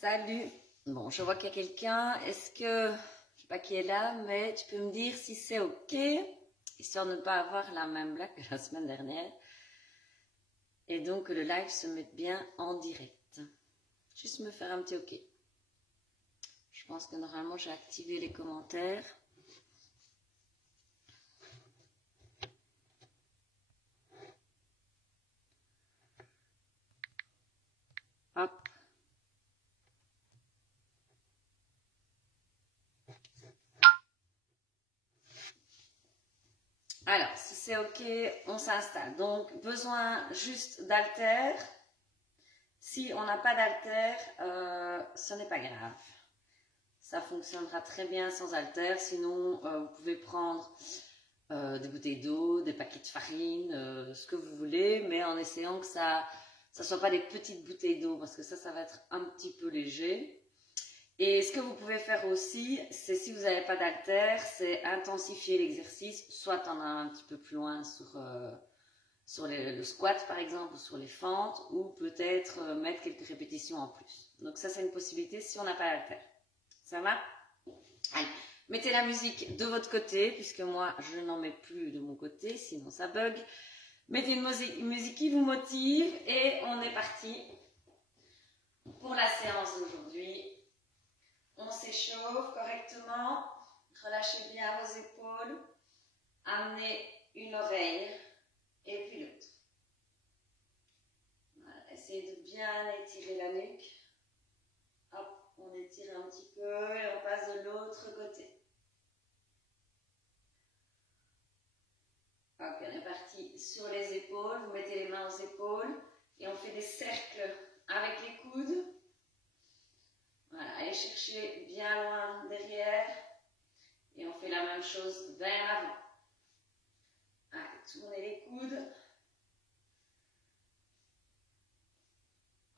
Salut. Bon, je vois qu'il y a quelqu'un. Est-ce que, je sais pas qui est là, mais tu peux me dire si c'est OK, histoire de ne pas avoir la même blague que la semaine dernière. Et donc que le live se mette bien en direct. Juste me faire un petit OK. Je pense que normalement j'ai activé les commentaires. Hop. Alors, si c'est OK, on s'installe. Donc, besoin juste d'haltères. Si on n'a pas d'haltères, ce n'est pas grave. Ça fonctionnera très bien sans haltères. Sinon, vous pouvez prendre des bouteilles d'eau, des paquets de farine, ce que vous voulez, mais en essayant que ça soit pas des petites bouteilles d'eau, parce que ça va être un petit peu léger. Et ce que vous pouvez faire aussi, c'est si vous n'avez pas d'haltères, c'est intensifier l'exercice, soit en un petit peu plus loin sur le squat par exemple, ou sur les fentes, ou peut-être mettre quelques répétitions en plus. Donc ça, c'est une possibilité si on n'a pas d'haltères. Ça va? Allez, mettez la musique de votre côté, puisque moi, je n'en mets plus de mon côté, sinon ça bug. Mettez une musique qui vous motive et on est parti pour la séance d'aujourd'hui. On s'échauffe correctement, relâchez bien vos épaules, amenez une oreille et puis l'autre. Voilà, essayez de bien étirer la nuque. Hop, on étire un petit peu et on passe de l'autre côté. Ok, on est parti sur les épaules, vous mettez les mains aux épaules et on fait des cercles avec les coudes. Voilà, allez chercher bien loin derrière et on fait la même chose vers l'avant. Allez, tournez les coudes.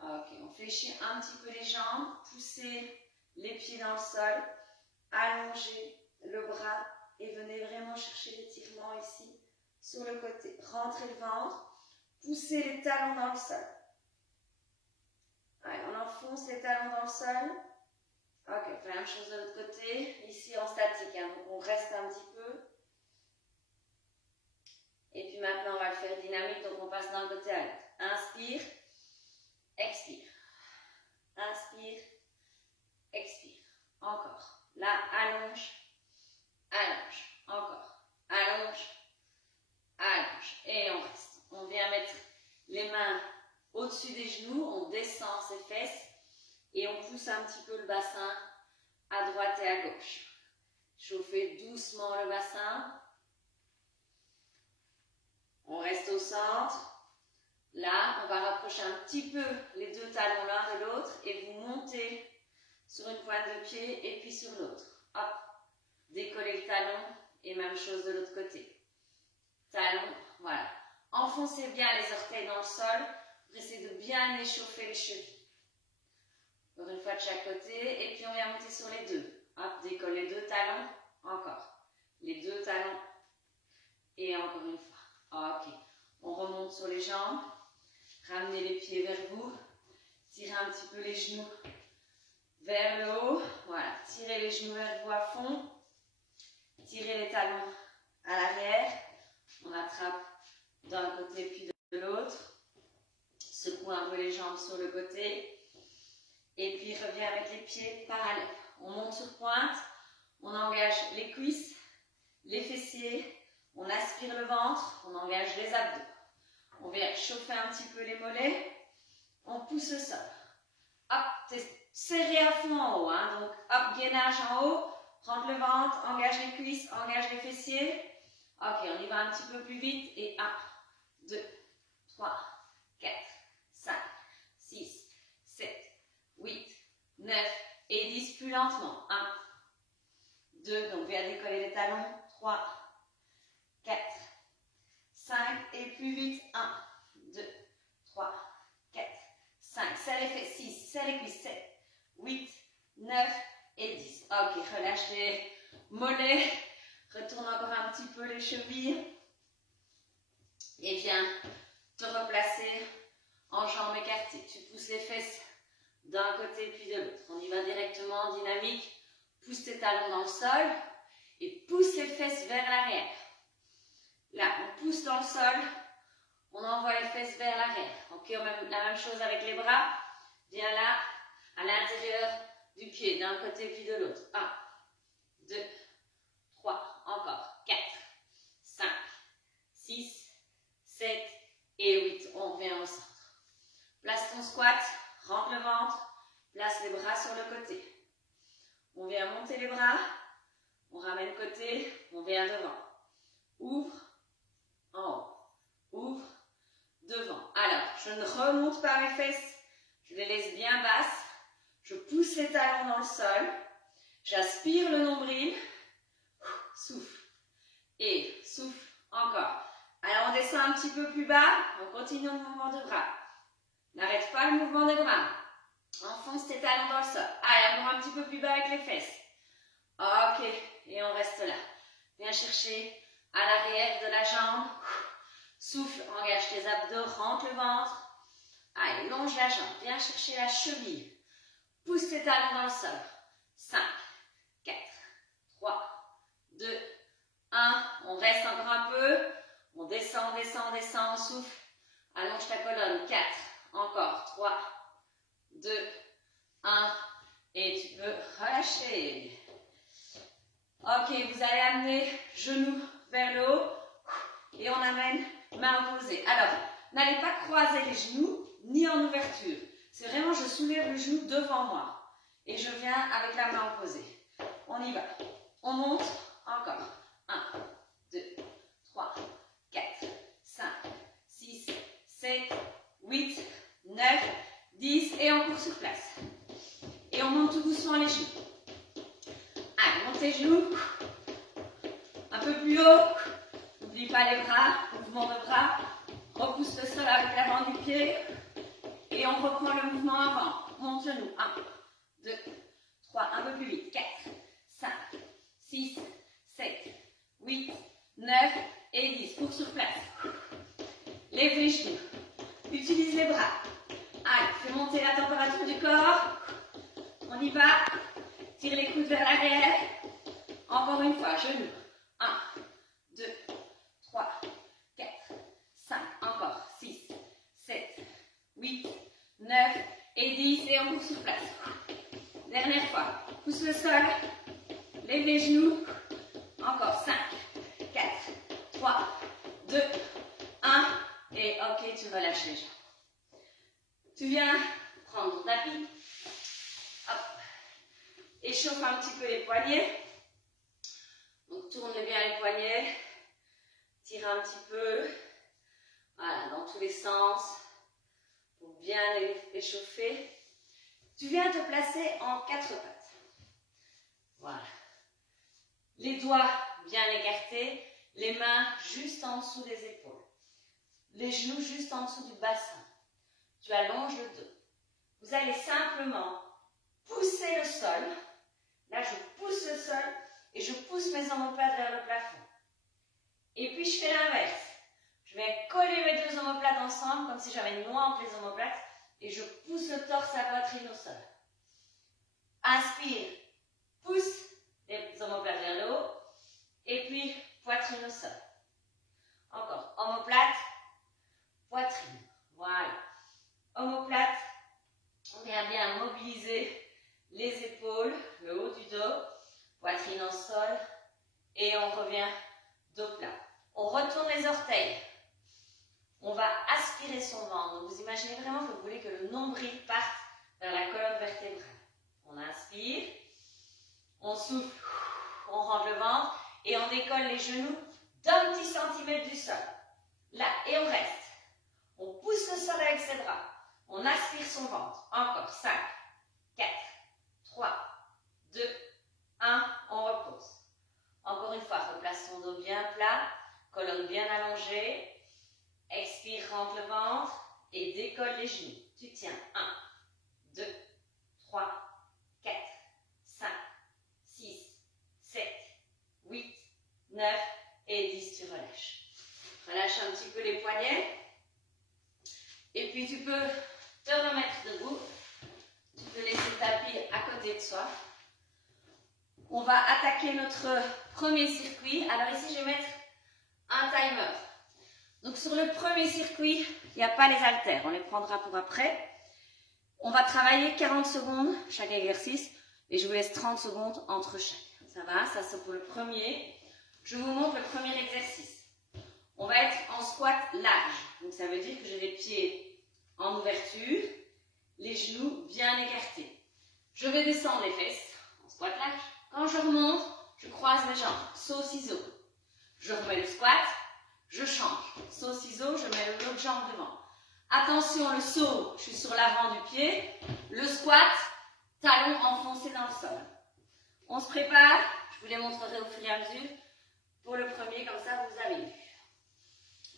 Ok, on fléchit un petit peu les jambes, poussez les pieds dans le sol, allongez le bras et venez vraiment chercher l'étirement ici sur le côté. Rentrez le ventre, poussez les talons dans le sol. Allez, on enfonce les talons dans le sol. Ok, on fait la même chose de l'autre côté. Ici en statique, hein, donc on reste un petit peu. Et puis maintenant, on va le faire dynamique, donc on passe d'un côté à l'autre. Inspire, expire. Inspire, expire. Encore. Là, allonge, allonge. Encore. Allonge, allonge. Et on reste. On vient mettre les mains au-dessus des genoux, on descend ses fesses et on pousse un petit peu le bassin à droite et à gauche. Chauffez doucement le bassin. On reste au centre. Là, on va rapprocher un petit peu les deux talons l'un de l'autre et vous montez sur une pointe de pied et puis sur l'autre. Hop, décollez le talon et même chose de l'autre côté. Talon, voilà. Enfoncez bien les orteils dans le sol pour essayer de bien échauffer les chevilles. Encore une fois de chaque côté et puis on vient monter sur les deux. Hop, décolle les deux talons, encore. Les deux talons et encore une fois. Ok, on remonte sur les jambes. Ramenez les pieds vers vous, tirez un petit peu les genoux vers le haut, voilà, tirez les genoux vers vous à fond, tirez les talons à l'arrière, on attrape d'un côté puis de l'autre, secouez un peu les jambes sur le côté, et puis reviens avec les pieds parallèles. On monte sur pointe, on engage les cuisses, les fessiers, on aspire le ventre, on engage les abdos. On vient chauffer un petit peu les mollets. On pousse le sol. Hop, serré à fond en haut. Hein. Donc, hop, gainage en haut. Rentre le ventre, engage les cuisses, engage les fessiers. Ok, on y va un petit peu plus vite. Et 1, 2, 3, 4, 5, 6, 7, 8, 9 et 10 plus lentement. 1, 2, donc viens décoller les talons. 3, 4, 5 et plus vite. 1, 2, 3, 4, 5. Serre les fesses. 6, serre les cuisses. 7, 8, 9 et 10. Ok, relâche les mollets. Retourne encore un petit peu les chevilles. Et viens te replacer en jambes écartées. Tu pousses les fesses d'un côté puis de l'autre. On y va directement en dynamique. Pousse tes talons dans le sol et pousse les fesses vers l'arrière. Là, on pousse dans le sol, on envoie les fesses vers l'arrière. Ok, la même chose avec les bras. Viens là, à l'intérieur du pied, d'un côté puis de l'autre. 1, 2, 3, encore. 4, 5, 6, 7 et 8. On revient au centre. Place ton squat, rentre le ventre, place les bras sur le côté. On vient monter les bras, on ramène côté, on vient devant. Ouvre, en haut, ouvre, devant. Alors, je ne remonte pas mes fesses, je les laisse bien basses. Je pousse les talons dans le sol, j'aspire le nombril, souffle, et souffle, encore. Alors, on descend un petit peu plus bas, on continue le mouvement de bras. N'arrête pas le mouvement des bras. Enfonce tes talons dans le sol. Allez, encore un petit peu plus bas avec les fesses. Ok, et on reste là. Viens chercher à l'arrière de la jambe. Souffle, engage tes abdos, rentre le ventre. Allez, longe la jambe. Viens chercher la cheville. Pousse tes talons dans le sol. 5, 4, 3, 2, 1. On reste encore un peu. On descend, descend, descend. On souffle. Allonge ta colonne. 4. Encore. 3, 2, 1. Et tu peux relâcher. Ok, vous allez amener genou vers le haut. Et on amène main opposée. Alors, n'allez pas croiser les genoux, ni en ouverture. C'est vraiment, je soulève le genou devant moi. Et je viens avec la main opposée. On y va. On monte. Encore. 1, 2, 3, 4, 5, 6, 7, 8, 9, 10. Et on court sur place. Et on monte tout doucement les genoux. Allez, monte les genoux. Un peu plus haut. N'oublie pas les bras. Mouvement de bras. Repousse le sol avec l'avant du pied. Et on reprend le mouvement avant. Monte genou. 1, 2, 3. Un peu plus vite. 4, 5, 6, 7, 8, 9 et 10. Cours sur place. Lève les genoux. Utilise les bras. Allez, fais monter la température du corps. On y va. Tire les coudes vers l'arrière. Encore une fois, genoux. 1, 2, 3, 4, 5. Encore. 6, 7, 8, 9 et 10. Et on court sur place. Dernière fois. Pousse le sol. Lève les genoux. Encore. 5, 4, 3, 2, 1. Et ok, tu relâches les jambes. Tu viens prendre ton tapis. Hop. Échauffe un petit peu les poignets. Donc tourne bien les poignets. Tire un petit peu. Voilà, dans tous les sens. Pour bien les échauffer. Tu viens te placer en 4 pattes. Voilà. Les doigts bien écartés. Les mains juste en dessous des épaules. Les genoux juste en dessous du bassin. Tu allonges le dos. Vous allez simplement pousser le sol. Là, je pousse le sol et je pousse mes omoplates vers le plafond. Et puis, je fais l'inverse. Je vais coller mes deux omoplates ensemble, comme si j'avais une noix entre les omoplates, et je pousse le torse, la poitrine au sol. Inspire, pousse les omoplates vers le haut, et puis poitrine au sol. Encore, omoplate, poitrine. Voilà. Omoplate, on vient bien mobiliser les épaules, le haut du dos, poitrine au sol, et on revient dos plat. On retourne les orteils. On va aspirer son ventre. Donc vous imaginez vraiment que vous voulez que le nombril parte vers la colonne vertébrale. On inspire, on souffle, on rentre le ventre et on décolle les genoux d'un petit centimètre du sol. Là, et on reste. On pousse le sol avec ses bras. On aspire son ventre. Encore. 5, 4, 3, 2, 1. On repose. Encore une fois, replace son dos bien plat. Colonne bien allongée. Expire, rentre le ventre. Et décolle les genoux. Tu tiens. 1, 2, 3, 4, 5, 6, 7, 8, 9 et 10. Tu relâches. Relâche un petit peu les poignets. Et puis tu peux te remettre debout. côté de soi. On va attaquer notre premier circuit. Alors ici, je vais mettre un timer. Donc sur le premier circuit, il n'y a pas les haltères. On les prendra pour après. On va travailler 40 secondes chaque exercice et je vous laisse 30 secondes entre chaque. Ça va? Ça c'est pour le premier. Je vous montre le premier exercice. On va être en squat large. Donc ça veut dire que j'ai les pieds en ouverture, les genoux bien écartés. Je vais descendre les fesses en squat large. Quand je remonte, je croise mes jambes. Saut ciseau. Je remets le squat, je change. Saut ciseau, je mets l'autre jambe devant. Attention, le saut, je suis sur l'avant du pied. Le squat, talon enfoncé dans le sol. On se prépare. Je vous les montrerai au fur et à mesure. Pour le premier, comme ça, vous avez vu.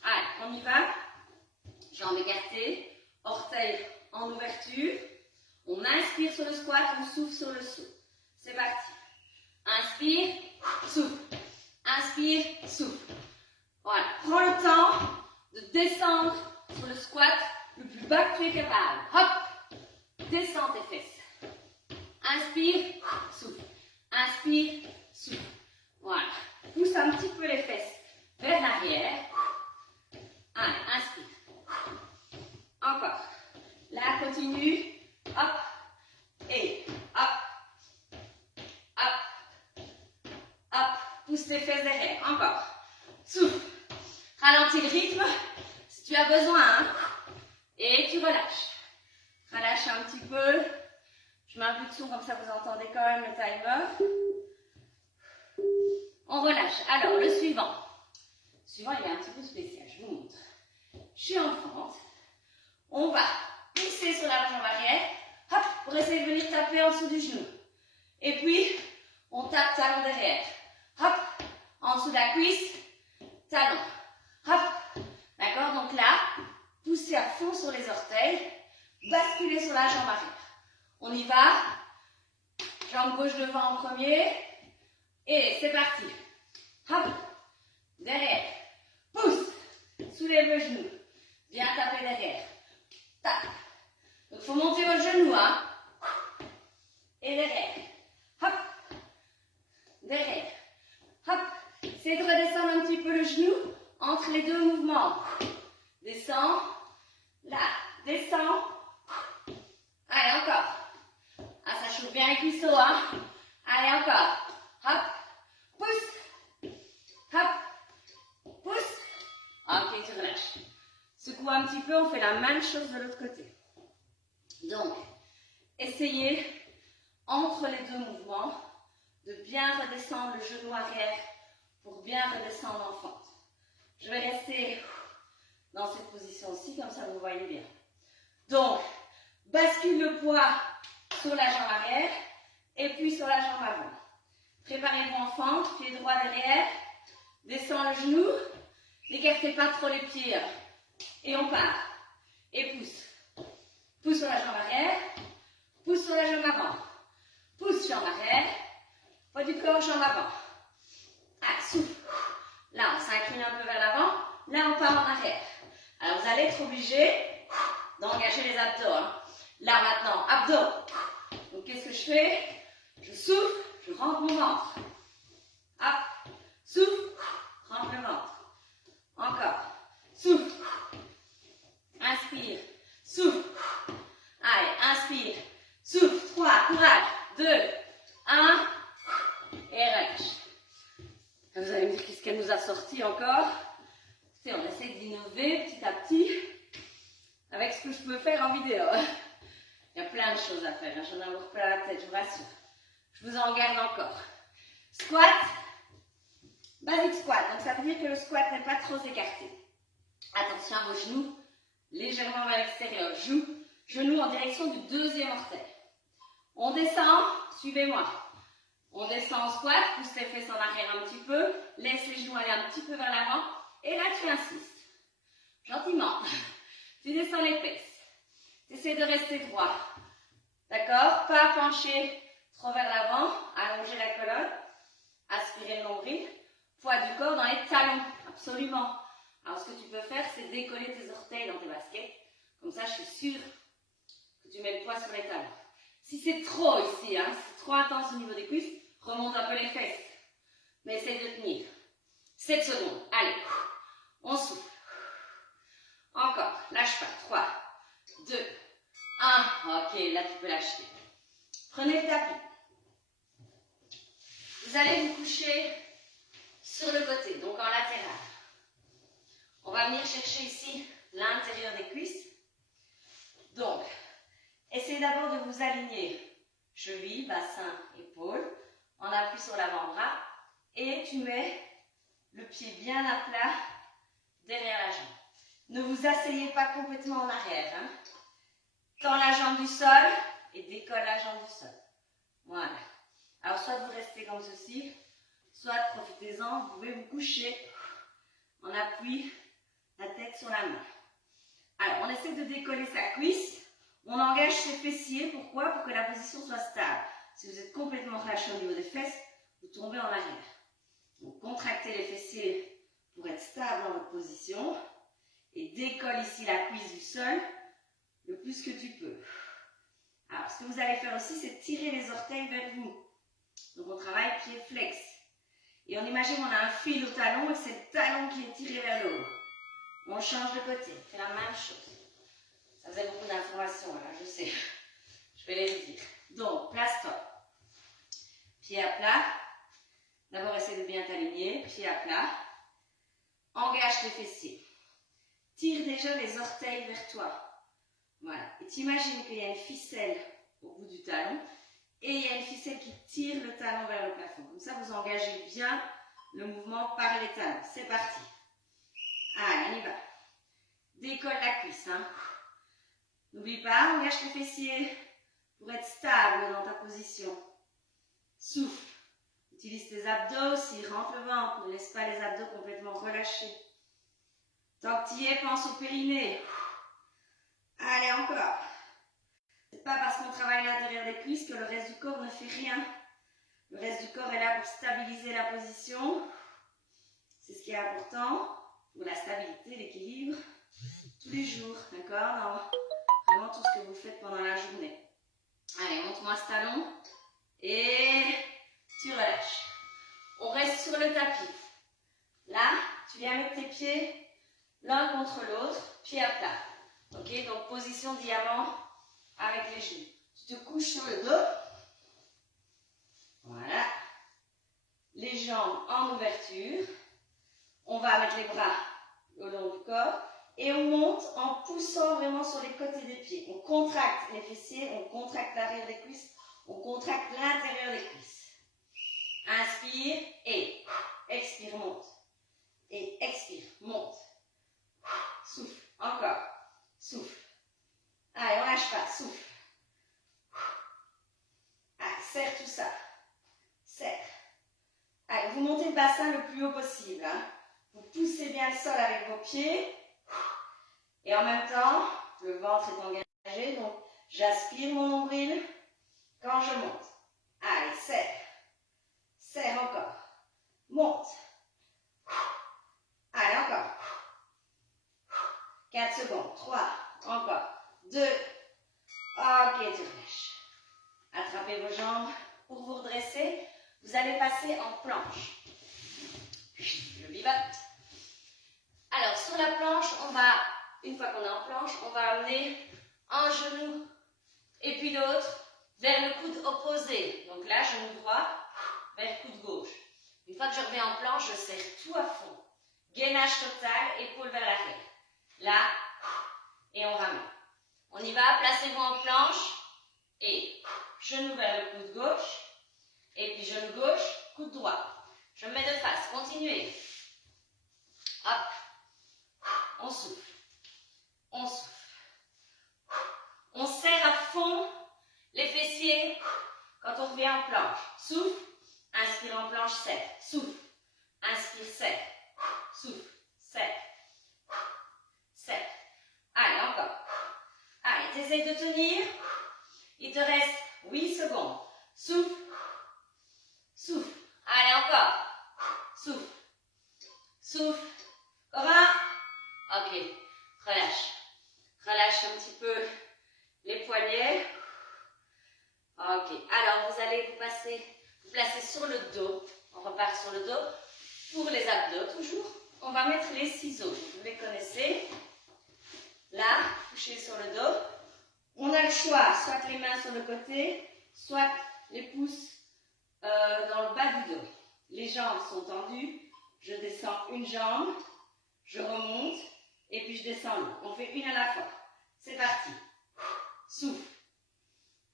Allez, on y va. Jambes écartées, orteils en ouverture. On inspire sur le squat, on souffle sur le saut. C'est parti. Inspire, souffle. Inspire, souffle. Voilà. Prends le temps de descendre sur le squat le plus bas que tu es capable. Hop. Descends tes fesses. Inspire, souffle. Inspire, souffle. Voilà. Pousse un petit peu les fesses vers l'arrière. Allez, inspire. Encore. Là, continue. Hop. Et hop. Hop. Hop. Pousse tes fesses derrière. Encore. Souffle. Ralentis le rythme si tu as besoin. Hein. Et tu relâches. Relâche un petit peu. Je mets un peu de son comme ça vous entendez quand même le timer. On relâche. Alors, le suivant. Le suivant, il est un petit peu spécial. Je vous montre. Je suis en fente. On va pousser sur la jambe arrière. Hop, pour essayer de venir taper en dessous du genou. Et puis, on tape talon derrière. Hop, en dessous de la cuisse, talon. Hop, d'accord? Donc là, poussez à fond sur les orteils. Basculez sur la jambe arrière. On y va. Jambe gauche devant en premier. Et c'est parti. Hop, derrière. Pousse. Soulève le genou. Viens taper derrière. Tape. Donc il faut monter au genou, hein. Et derrière. Hop. Derrière. Hop. Essayez de redescendre un petit peu le genou entre les deux mouvements. Descends. Là. Descends. Allez, encore. Ah, ça chauffe bien les cuisseaux, hein. Allez, encore. Hop. Pousse. Hop. Pousse. Ok, tu relâches. Secoue un petit peu, on fait la même chose de l'autre côté. Donc, essayez, entre les deux mouvements, de bien redescendre le genou arrière pour bien redescendre en fente. Je vais rester dans cette position-ci, comme ça vous voyez bien. Donc, bascule le poids sur la jambe arrière et puis sur la jambe avant. Préparez-vous en fente, pied droit derrière, descends le genou, n'écartez pas trop les pieds. Et on part. Et pousse. Pousse sur la jambe arrière. Pousse sur la jambe avant. Pousse jambe arrière. Poids du corps, jambe avant. Ah, souffle. Là, on s'incline un peu vers l'avant. Là, on part en arrière. Alors, vous allez être obligé d'engager les abdos. Hein. Là, maintenant, abdos. Donc, qu'est-ce que je fais? Je souffle, je rentre mon ventre. Hop. Souffle, rentre le ventre. Encore. Souffle. Inspire, souffle. Allez, inspire, souffle. 3, courage. 2, 1. Et relâche. Vous allez me dire qu'est-ce qu'elle nous a sorti encore. Écoutez, on essaie d'innover petit à petit avec ce que je peux faire en vidéo. Il y a plein de choses à faire. J'en ai encore plein la tête, je vous rassure. Je vous en garde encore. Squat. Basic squat. Donc ça veut dire que le squat n'est pas trop écarté. Attention à vos genoux. Légèrement vers l'extérieur. Genoux en direction du deuxième orteil. On descend, suivez-moi. On descend en squat, pousse les fesses en arrière un petit peu, laisse les genoux aller un petit peu vers l'avant, et là tu insistes. Gentiment. Tu descends les fesses. Tu essaies de rester droit. D'accord? Pas pencher trop vers l'avant, allonger la colonne, aspirer le nombril, poids du corps dans les talons. Absolument. Alors, ce que tu peux faire, c'est décoller tes orteils dans tes baskets. Comme ça, je suis sûre que tu mets le poids sur les talons. Si c'est trop ici, hein, si c'est trop intense au niveau des cuisses, remonte un peu les fesses. Mais essaye de tenir. 7 secondes. Allez. On souffle. Encore. Lâche pas. 3, 2, 1. Ok, là tu peux lâcher. Prenez le tapis. Vous allez vous coucher sur le côté, donc en latéral. On va venir chercher ici l'intérieur des cuisses. Donc, essayez d'abord de vous aligner. Cheville, bassin, épaule. En appui sur l'avant-bras. Et tu mets le pied bien à plat derrière la jambe. Ne vous asseyez pas complètement en arrière. Hein. Tends la jambe du sol et décolle la jambe du sol. Voilà. Alors, soit vous restez comme ceci, soit profitez-en, vous pouvez vous coucher en appui, la tête sur la main. Alors, on essaie de décoller sa cuisse. On engage ses fessiers. Pourquoi? Pour que la position soit stable. Si vous êtes complètement relâché au niveau des fesses, vous tombez en arrière. Donc, contractez les fessiers pour être stable dans votre position. Et décolle ici la cuisse du sol le plus que tu peux. Alors, ce que vous allez faire aussi, c'est tirer les orteils vers vous. Donc, on travaille pied flex. Et on imagine qu'on a un fil au talon et c'est le talon qui est tiré vers le haut. On change de côté, on fait la même chose. Ça faisait beaucoup d'informations là, je sais. Je vais les dire. Donc, place-toi. Pied à plat. D'abord, essaie de bien t'aligner. Pied à plat. Engage tes fessiers. Tire déjà les orteils vers toi. Voilà. Et t'imagines qu'il y a une ficelle au bout du talon et il y a une ficelle qui tire le talon vers le plafond. Comme ça, vous engagez bien le mouvement par les talons. C'est parti. Allez, on y va. Décolle la cuisse. Hein. N'oublie pas, engage tes fessiers pour être stable dans ta position. Souffle. Utilise tes abdos aussi. Rentre le ventre. Ne laisse pas les abdos complètement relâchés. Tant que tu y es, pense au périnée. Allez, encore. C'est pas parce qu'on travaille l'intérieur des cuisses que le reste du corps ne fait rien. Le reste du corps est là pour stabiliser la position. C'est ce qui est important pour la stabilité, l'équilibre, tous les jours, d'accord? Dans vraiment tout ce que vous faites pendant la journée. Allez, monte-moi ce talon. Et tu relâches. On reste sur le tapis. Là, tu viens mettre tes pieds l'un contre l'autre, pied à plat. Ok, donc position diamant avec les genoux. Tu te couches sur le dos. Voilà. Les jambes en ouverture. On va mettre les bras au long du corps. Et on monte en poussant vraiment sur les côtés des pieds. On contracte les fessiers, on contracte l'arrière des cuisses, on contracte l'intérieur des cuisses. Inspire et expire, monte. Et expire, monte. Souffle, encore. Souffle. Allez, on lâche pas, souffle. Allez, serre tout ça. Serre. Allez, vous montez le bassin le plus haut possible. Hein. Vous poussez bien le sol avec vos pieds. Et en même temps, le ventre est engagé. Donc, j'aspire mon nombril quand je monte. Allez, serre. Serre encore. Monte. Allez, encore. 4 secondes. 3. Encore. 2. Ok, tu relâches. Attrapez vos jambes pour vous redresser. Vous allez passer en planche. Je vivote. Alors, sur la planche, une fois qu'on est en planche, on va amener un genou et puis l'autre vers le coude opposé. Donc là, genou droit vers le coude gauche. Une fois que je reviens en planche, je serre tout à fond. Gainage total, épaule vers l'arrière. Là, et on ramène. On y va, placez-vous en planche et genou vers le coude gauche. Et puis genou gauche, coude droit. Je me mets de face, continuez. Hop, on souffle. On souffle. On serre à fond les fessiers quand on revient en planche. Souffle, inspire en planche, serre. Souffle, inspire, serre. Souffle, serre. Serre. Allez, encore. Allez, t'essayes de tenir. Il te reste 8 secondes. Souffle. Souffle. Allez, encore. Souffle. Souffle. Encore. Ok. Relâche. Relâche un petit peu les poignets. sur le dos. Pour les abdos, toujours, on va mettre les ciseaux. Vous les connaissez. Là, couché sur le dos. On a le choix, soit les mains sur le côté, soit les pouces dans le bas du dos. Les jambes sont tendues. Je descends une jambe, je remonte et puis je descends l'autre. On fait une à la fois. C'est parti. Souffle.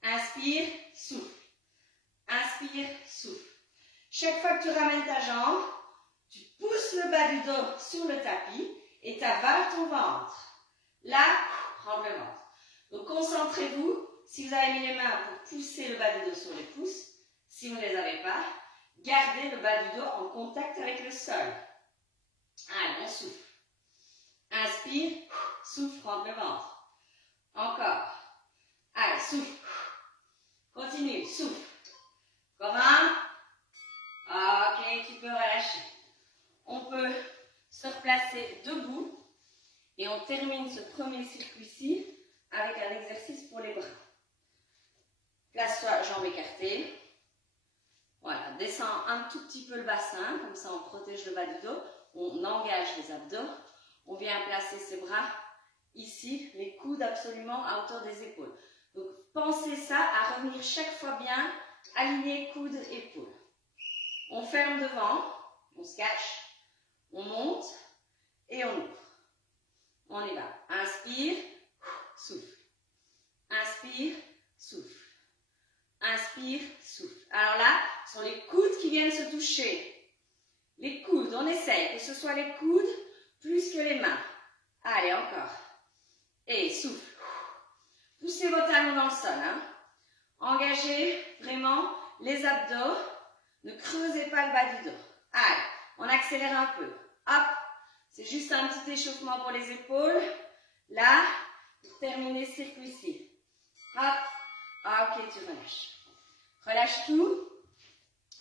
Inspire, souffle. Inspire, souffle. Chaque fois que tu ramènes ta jambe, tu pousses le bas du dos sur le tapis et tu avales ton ventre. Là, rentre le ventre. Donc concentrez-vous, si vous avez mis les mains pour pousser le bas du dos sur les pouces, si vous ne les avez pas, gardez le bas du dos en contact avec le sol. Allez, on souffle. Inspire, souffle, rentre le ventre. Encore. Allez, souffle. Continue, souffle. Encore un. Ok, tu peux relâcher. On peut se replacer debout et on termine ce premier circuit-ci avec un exercice pour les bras. Place-toi, jambes écartées. Voilà, descends un tout petit peu le bassin, comme ça on protège le bas du dos. On engage les abdos. On vient placer ses bras ici, les coudes absolument à hauteur des épaules. Donc pensez ça à revenir chaque fois bien, aligner coudes, épaules. On ferme devant, on se cache, on monte et on ouvre. On y va. Inspire, souffle. Inspire, souffle. Inspire, souffle. Alors là, ce sont les coudes qui viennent se toucher. Les coudes, on essaye que ce soit les coudes plus que les mains. Allez, encore. Et souffle. Poussez vos talons dans le sol. Hein. Engagez vraiment les abdos. Ne creusez pas le bas du dos. Allez, on accélère un peu. Hop, c'est juste un petit échauffement pour les épaules. Là, pour terminer ce circuit-ci. Hop, ok, tu relâches. Relâche tout.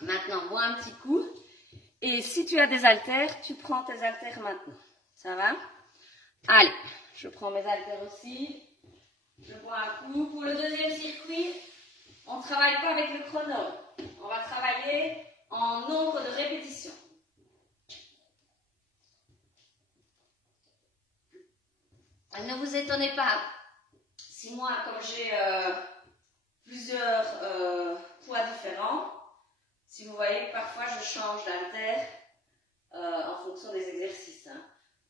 Maintenant, bois un petit coup. Et si tu as des haltères, tu prends tes haltères maintenant. Ça va? Allez, je prends mes haltères aussi. Je bois un coup. Pour le deuxième circuit, on ne travaille pas avec le chrono. On va travailler en nombre de répétitions. Ne vous étonnez pas, si moi, comme j'ai plusieurs poids différents, si vous voyez que parfois je change d'haltère en fonction des exercices. Hein.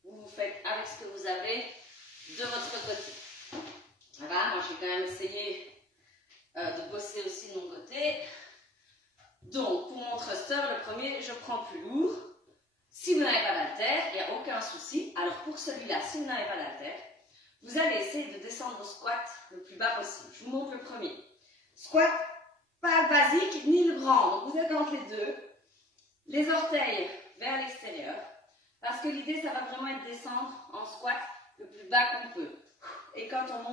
Vous faites avec ce que vous avez de votre côté. Voilà, moi j'ai quand même essayé de bosser aussi de mon côté. Donc, pour mon thruster, le premier, je prends plus lourd. Si vous n'avez pas d'haltère, il n'y a aucun souci. Alors, pour celui-là, si vous n'avez pas d'haltère, vous allez essayer de descendre au squat le plus bas possible. Je vous montre le premier. Squat, pas le basique ni le grand. Donc, vous êtes entre les deux. Les orteils vers l'extérieur. Parce que l'idée, ça va vraiment être de descendre en squat le plus bas qu'on peut. Et quand on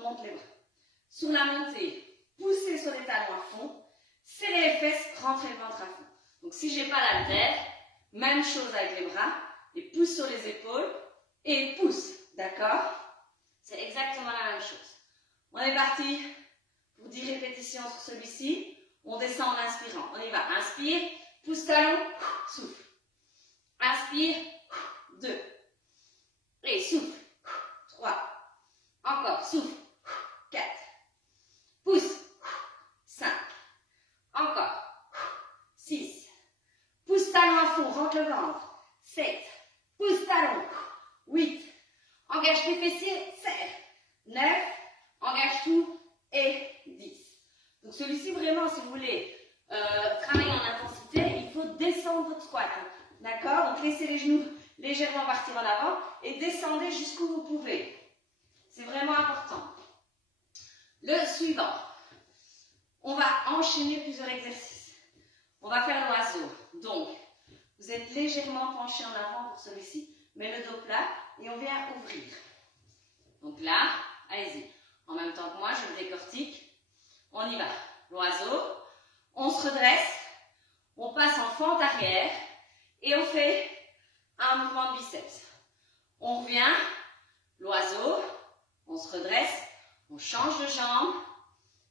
monte les bras. Sur la montée, poussez sur les talons à fond. Serrez les fesses, rentrez le ventre à fond. Donc si je n'ai pas l'haltère, même chose avec les bras, les pouces sur les épaules et pousse, d'accord? C'est exactement la même chose. On est parti pour 10 répétitions sur celui-ci. On descend en inspirant. On y va. Inspire, pouce talon, souffle. Inspire, 2. Et souffle, 3. Encore, souffle, 4. Pousse, 5. Encore. 6. Pousse talon à fond, rentre le ventre. 7. Pousse talon. 8. Engage tes fessiers, serre. 9. Engage tout. Et 10. Donc celui-ci, vraiment, si vous voulez travailler en intensité, il faut descendre votre squat. D'accord? Donc laissez les genoux légèrement partir en avant et descendez jusqu'où vous pouvez. C'est vraiment important. Le suivant. On va enchaîner plusieurs exercices. On va faire l'oiseau. Donc, vous êtes légèrement penché en avant pour celui-ci, mais le dos plat et on vient ouvrir. Donc là, allez-y. En même temps que moi, je le décortique. On y va. L'oiseau. On se redresse. On passe en fente arrière et on fait un mouvement de biceps. On revient. L'oiseau. On se redresse. On change de jambe.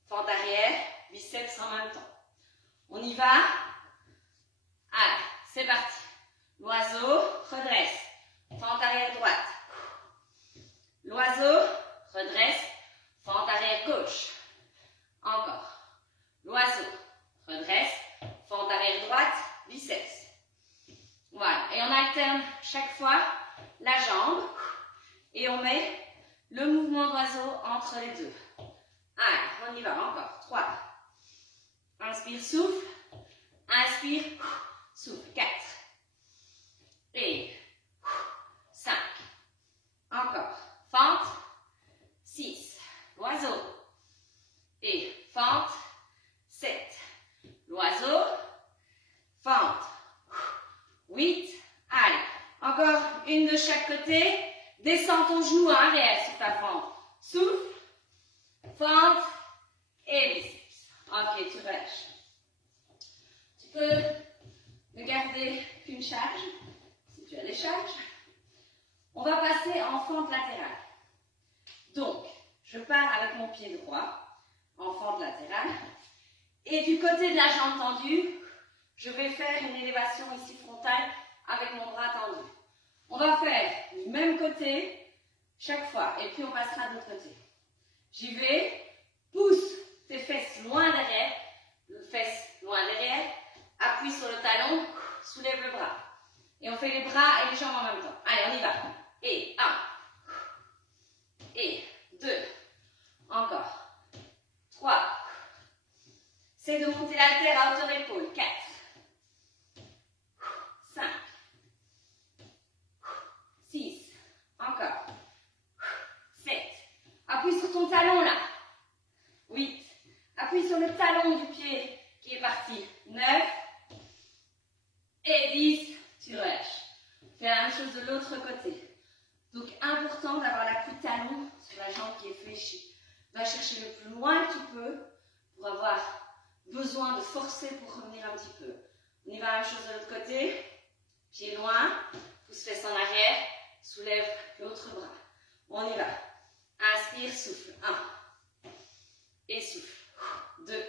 Fente arrière. Biceps en même temps. On y va. Allez, c'est parti. L'oiseau, redresse. Fente arrière droite. L'oiseau, redresse. Fente arrière gauche. Encore. L'oiseau, redresse. Fente arrière droite, biceps. Voilà. Et on alterne chaque fois la jambe. Et on met le mouvement d'oiseau entre les deux. Allez, on y va. Encore. 3. Inspire, souffle. Inspire, souffle. 4. Et 5. Encore. Fente. 6. L'oiseau. Et fente. 7. L'oiseau. Fente. 8. Allez. Encore une de chaque côté. Descends ton genou arrière sur ta fente. Souffle. Fente. Et biceps. Ok, tu relâches. Tu peux ne garder qu'une charge. Si tu as des charges. On va passer en fente latérale. Donc, je pars avec mon pied droit en fente latérale. Et du côté de la jambe tendue, je vais faire une élévation ici frontale avec mon bras tendu. On va faire du même côté chaque fois. Et puis on passera de l'autre côté. J'y vais. Pousse tes fesses loin derrière. Fesses loin derrière. Appuie sur le talon. Soulève le bras. Et on fait les bras et les jambes en même temps. Allez, on y va. Et 1. Et 2. Encore. 3. C'est de monter l'haltère à hauteur d'épaule. 4. 5. 6. Encore. 7. Appuie sur ton talon là. 8. Appuie sur le talon du pied qui est parti. 9. Et 10. Tu relâches. Fais la même chose de l'autre côté. Donc, important d'avoir l'appui talon sur la jambe qui est fléchie. Va chercher le plus loin que tu peux pour avoir besoin de forcer pour revenir un petit peu. On y va, la même chose de l'autre côté. Pied loin, pouce fesses en arrière, soulève l'autre bras. On y va. Inspire, souffle. 1. Et souffle. 2.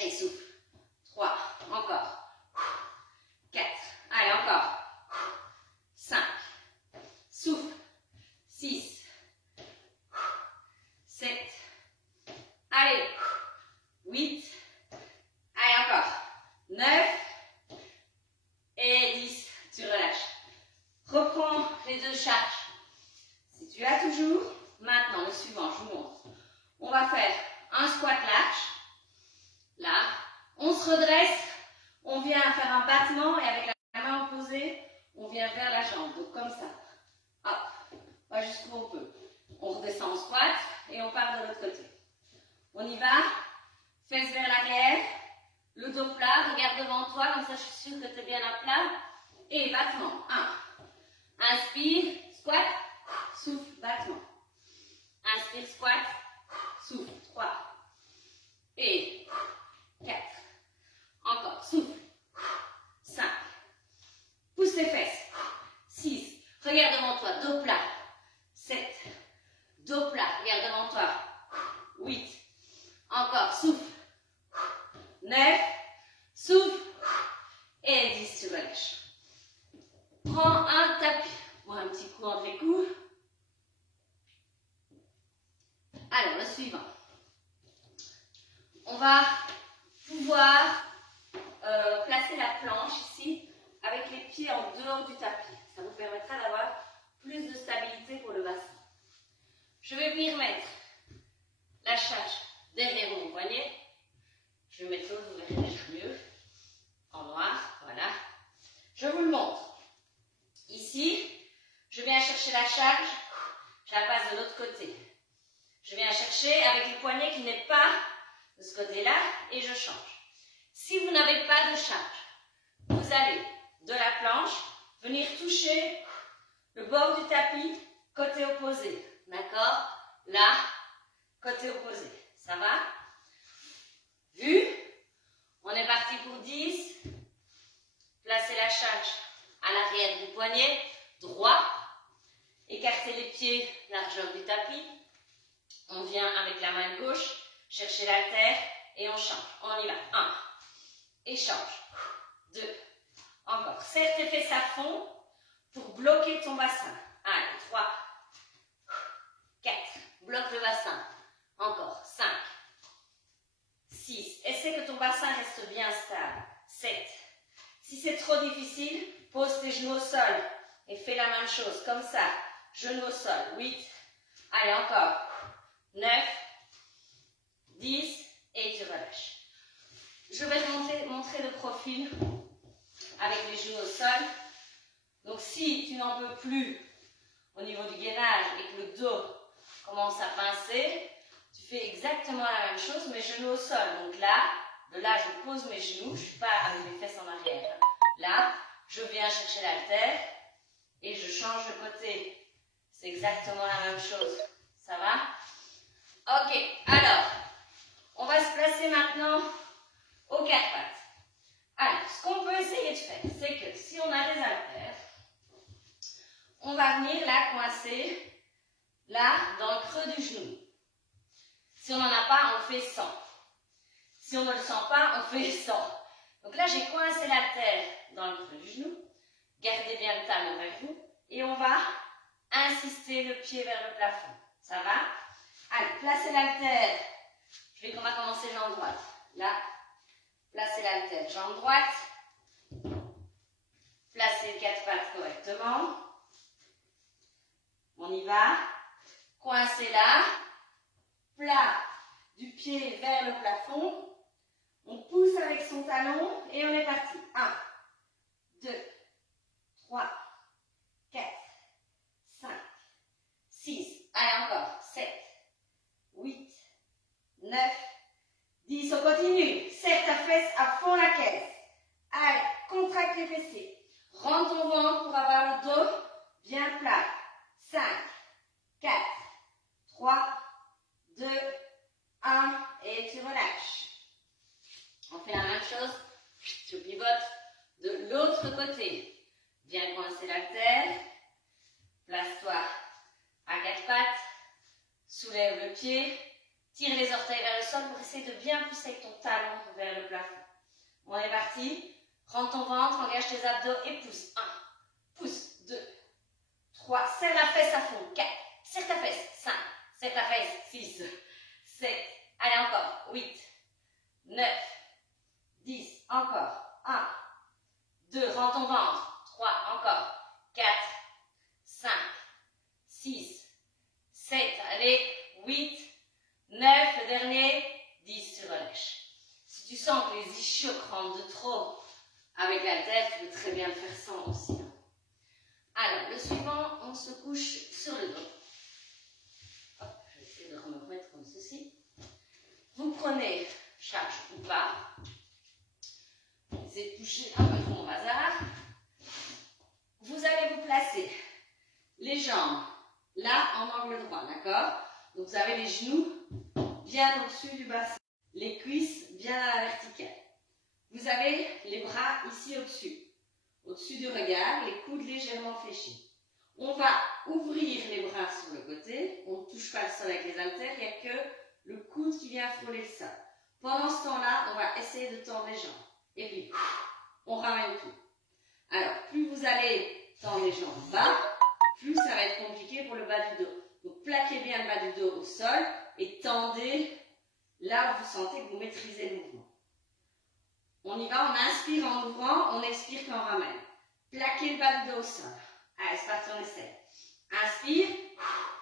Et souffle. 3. Encore. 4. Allez, encore. 5. Souffle. 6. 7. Allez. 8. Allez, encore. 9. Et 10. Tu relâches. Reprends les deux charges. Si tu as toujours, maintenant, le suivant, je vous montre. On va faire un squat large. Là. On se redresse. On vient faire un battement et avec la main opposée, on vient vers la jambe. Donc, comme ça. Hop. Pas jusqu'où on peut. On redescend en squat et on part de l'autre côté. On y va. Fesses vers l'arrière. Le dos plat. Regarde devant toi. Comme ça, je suis sûre que tu es bien à plat. Et battement. 1. Inspire. Squat. Souffle. Battement. Inspire. Squat. Souffle. 3. Et 4. Encore. Souffle. 5. Pousse les fesses. 6. Regarde devant toi. Dos plat. 7. Dos plat. Regarde devant toi. 8. Encore. Souffle. 9. Souffle. Et 10. Tu relâches. Prends un tapis. Ou un petit coup entre les coups. Alors, le suivant. On va pouvoir placer la planche ici avec les pieds en dehors du tapis. Ça vous permettra d'avoir plus de stabilité pour le bassin. Je vais venir mettre la charge derrière mon poignet. Je vais mettre l'autre, vous verrez déjà mieux. En noir, voilà. Je vous le montre. Ici, je viens chercher la charge, je la passe de l'autre côté. Je viens chercher avec le poignet qui n'est pas de ce côté-là et je change. Si vous n'avez pas de charge, vous allez de la planche venir toucher le bord du tapis côté opposé. D'accord? Là, côté opposé. Ça va? Vu? On est parti pour 10. Placez la charge à l'arrière du poignet droit. Écartez les pieds, largeur du tapis. On vient avec la main gauche, chercher l'haltère et on change. On y va. 1. Et change. 2. Encore. Serre tes fesses à fond pour bloquer ton bassin. 1, 3, 4. Bloque le bassin. Encore. 5, 6. Essaie que ton bassin reste bien stable. 7. Si c'est trop difficile, pose tes genoux au sol et fais la même chose. Comme ça. Genoux au sol. 8. Allez, encore. 9, 10 et tu relâches. Je vais te montrer le profil avec les genoux au sol. Donc si tu n'en peux plus au niveau du gainage et que le dos commence à pincer, tu fais exactement la même chose, mais genoux au sol. Donc là, de là je pose mes genoux, je ne suis pas avec mes fesses en arrière. Là, je viens chercher l'haltère et je change de côté. C'est exactement la même chose. Ça va? Ok, alors, on va se placer maintenant aux 4 pattes. Alors, ce qu'on peut essayer de faire, c'est que si on a des haltères, on va venir là coincer, là, dans le creux du genou. Si on n'en a pas, on fait 100. Si on ne le sent pas, on fait 100. Donc là, j'ai coincé l'haltère dans le creux du genou. Gardez bien le talon vers vous. Et on va insister le pied vers le plafond. Ça va? Allez, placez l'haltère. On va commencer jambe droite. Là, placez l'haltère, jambe droite. Placez les 4 pattes correctement. On y va. Coincez là. Plat du pied vers le plafond. On pousse avec son talon et on est parti. 1, 2, 3, 4, 5, 6. Allez, encore. 7, 8, 9, 10. On continue. Serre ta fesse à fond la caisse. Allez, contracte les fessiers. Rentre ton ventre pour avoir le dos bien plat. 5, 4, 3, 2, 1 et tu relâches. On fait la même chose. Tu pivotes de l'autre côté. Viens coincer l'haltère. Place-toi à 4 pattes. Soulève le pied. Tire les orteils vers le sol pour essayer de bien pousser avec ton talon vers le plafond. On est parti. Prends ton ventre, engage tes abdos et pousse. 1, pousse, 2, 3. Serre la fesse à fond. 4. Serre ta fesse. 5. Serre ta fesse. 6. 7. Allez, encore. 8. 9. 10. Encore. 1. 2. Rends ton ventre. 3. Encore. 4. 5. 6. 7. Allez. 8. 9. Le dernier. 10. Tu relâches. Si tu sens que les ischios rentrent de trop avec l'haltère, tu peux très bien le faire sans aussi. Alors, le suivant, on se couche sur le dos. Hop, je vais essayer de me remettre comme ceci. Vous prenez charge ou pas. Essayez de toucher un peu trop au hasard. Vous allez vous placer les jambes là en angle droit, d'accord? Donc vous avez les genoux bien au-dessus du bassin, les cuisses bien à la verticale. Vous avez les bras ici au-dessus du regard, les coudes légèrement fléchis. On va ouvrir les bras sur le côté, on ne touche pas le sol avec les haltères, il n'y a que le coude qui vient frôler le sol. Pendant ce temps-là, on va essayer de tendre les jambes. Et puis, on ramène tout. Alors, plus vous allez tendre les jambes bas, plus ça va être compliqué pour le bas du dos. Donc, plaquez bien le bas du dos au sol et tendez là où vous sentez que vous maîtrisez le mouvement. On y va, on inspire en ouvrant, on expire quand on ramène. Plaquez le bas du dos au sol. Allez, c'est parti, on essaie. Inspire,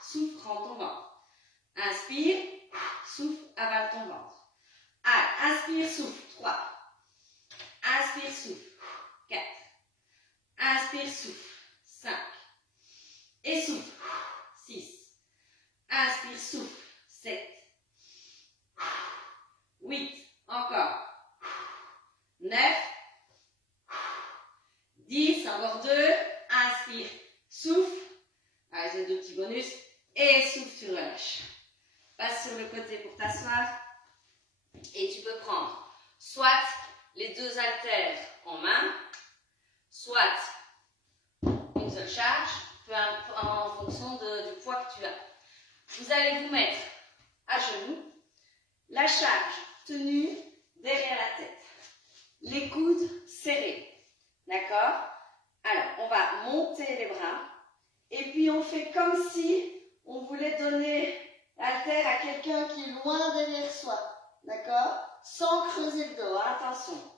souffle, rends ton ventre. Inspire, souffle, avale ton ventre. Allez, inspire, souffle, 3. Inspire, souffle, 4. Inspire, souffle, 5. Et souffle, 6. Inspire, souffle, 7. 8. Encore. 9. 10. Encore 2. Inspire, souffle. Allez, j'ai 2 petits bonus. Et souffle, tu relâches. Passe sur le côté pour t'asseoir. Et tu peux prendre soit les 2 haltères en main, soit une seule charge, en fonction du poids que tu as. Vous allez vous mettre à genoux, la charge tenue derrière la tête, les coudes serrés. D'accord? Alors, on va monter les bras. Et puis, on fait comme si on voulait donner l'haltère à quelqu'un qui est loin derrière soi. D'accord? Sans creuser le dos, hein, attention.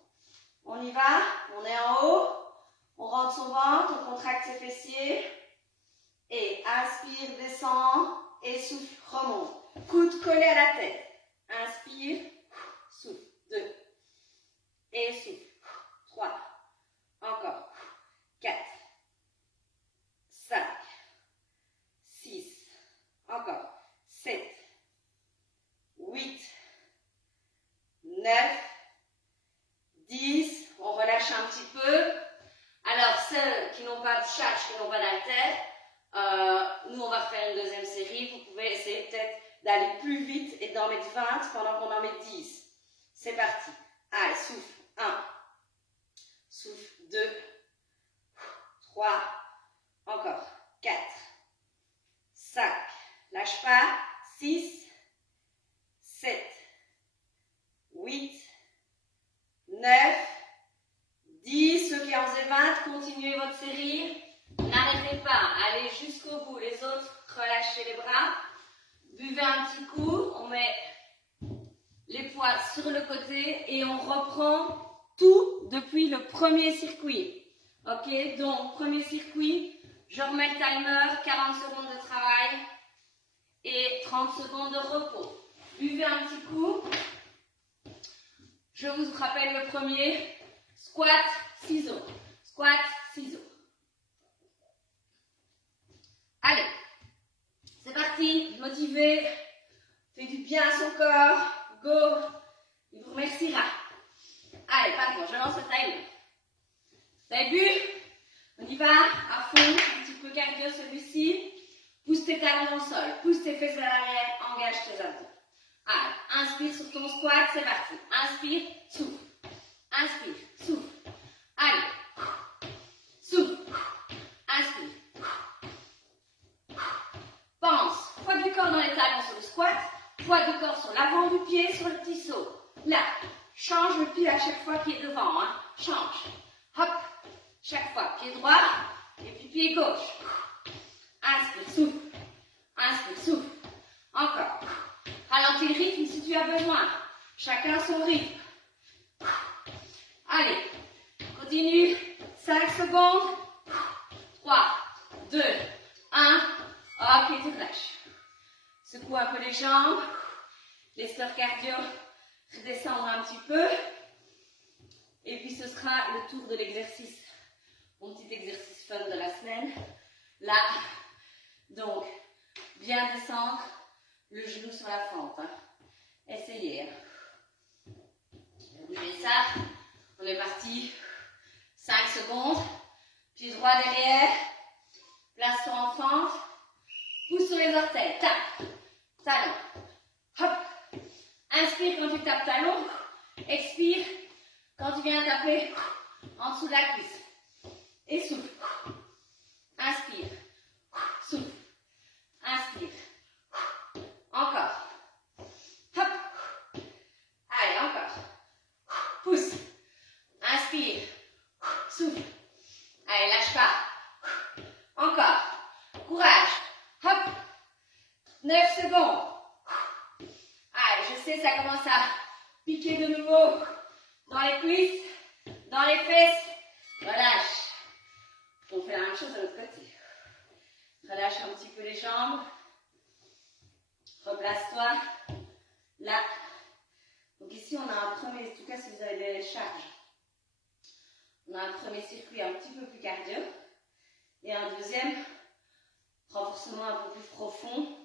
On y va, on est en haut, on rentre son ventre, on contracte ses fessiers. Et inspire, descend, et souffle, remonte. Coude collé à la tête. Inspire, souffle. 2. Et souffle. 3. Encore. 4. 5. 6. Encore. 7. 8. 9. 10. On relâche un petit peu. Alors, celles qui n'ont pas de charge, qui n'ont pas d'haltère, nous, on va refaire une deuxième série. Vous pouvez essayer peut-être d'aller plus vite et d'en mettre 20 pendant qu'on en met 10. C'est parti. Allez, souffle. 1. Souffle. 2. 3. Encore. 4. 5. Lâche pas. 6. 7. 8. 9. 10. Ceux qui en faisaient 20, continuez votre série. N'arrêtez pas, allez jusqu'au bout. Les autres, relâchez les bras. Buvez un petit coup. On met les poids sur le côté et on reprend tout depuis le premier circuit. Ok, donc premier circuit, je remets le timer, 40 secondes de travail et 30 secondes de repos. Buvez un petit coup. Je vous rappelle le premier, squat, ciseaux. Squat, ciseaux. Allez, c'est parti, motivé, fait du bien à son corps, go, il vous remerciera. Allez, pardon, je lance le timer. Vous avez vu? On y va, à fond, un petit peu cardio celui-ci. Pousse tes talons dans le sol, pousse tes fesses vers l'arrière, engage tes abdos. Allez, inspire sur ton squat, c'est parti. Inspire, souffle. Inspire, souffle. Allez, souffle. Inspire. Pense, poids du corps dans les talons sur le squat, poids du corps sur l'avant du pied, sur le petit saut. Là, change le pied à chaque fois qui est devant, hein. Change. Hop, chaque fois, pied droit, et puis pied gauche. Inspire, souffle. Inspire, souffle. Encore. Ralentis le rythme si tu as besoin. Chacun son rythme. Allez, continue. 5 secondes. 3, 2, 1. Ok, tu relâches. Secoue un peu les jambes. Les stores cardio redescendre un petit peu. Et puis ce sera le tour de l'exercice. Mon petit exercice fun de la semaine. Là, donc, bien descendre le genou sur la fente. Hein. Essayez. Hein. Bougez ça. On est parti. 5 secondes. Pied droit derrière. Place-toi en fente. Pousse sur les orteils. Tape. Talon. Hop. Inspire quand tu tapes talon. Expire quand tu viens taper en dessous de la cuisse. Et souffle. Inspire. Souffle. Inspire. Encore. Hop. Allez, encore. Pousse. Inspire. Souffle. Allez, lâche pas. Encore. Courage. Hop. 9 secondes. Allez, je sais, ça commence à piquer de nouveau dans les cuisses, dans les fesses. Relâche. On fait la même chose de l'autre côté. Relâche un petit peu les jambes. Replace-toi. Là. Donc ici, on a un premier, en tout cas si vous avez des charges, on a un premier circuit un petit peu plus cardio. Et un deuxième, renforcement un peu plus profond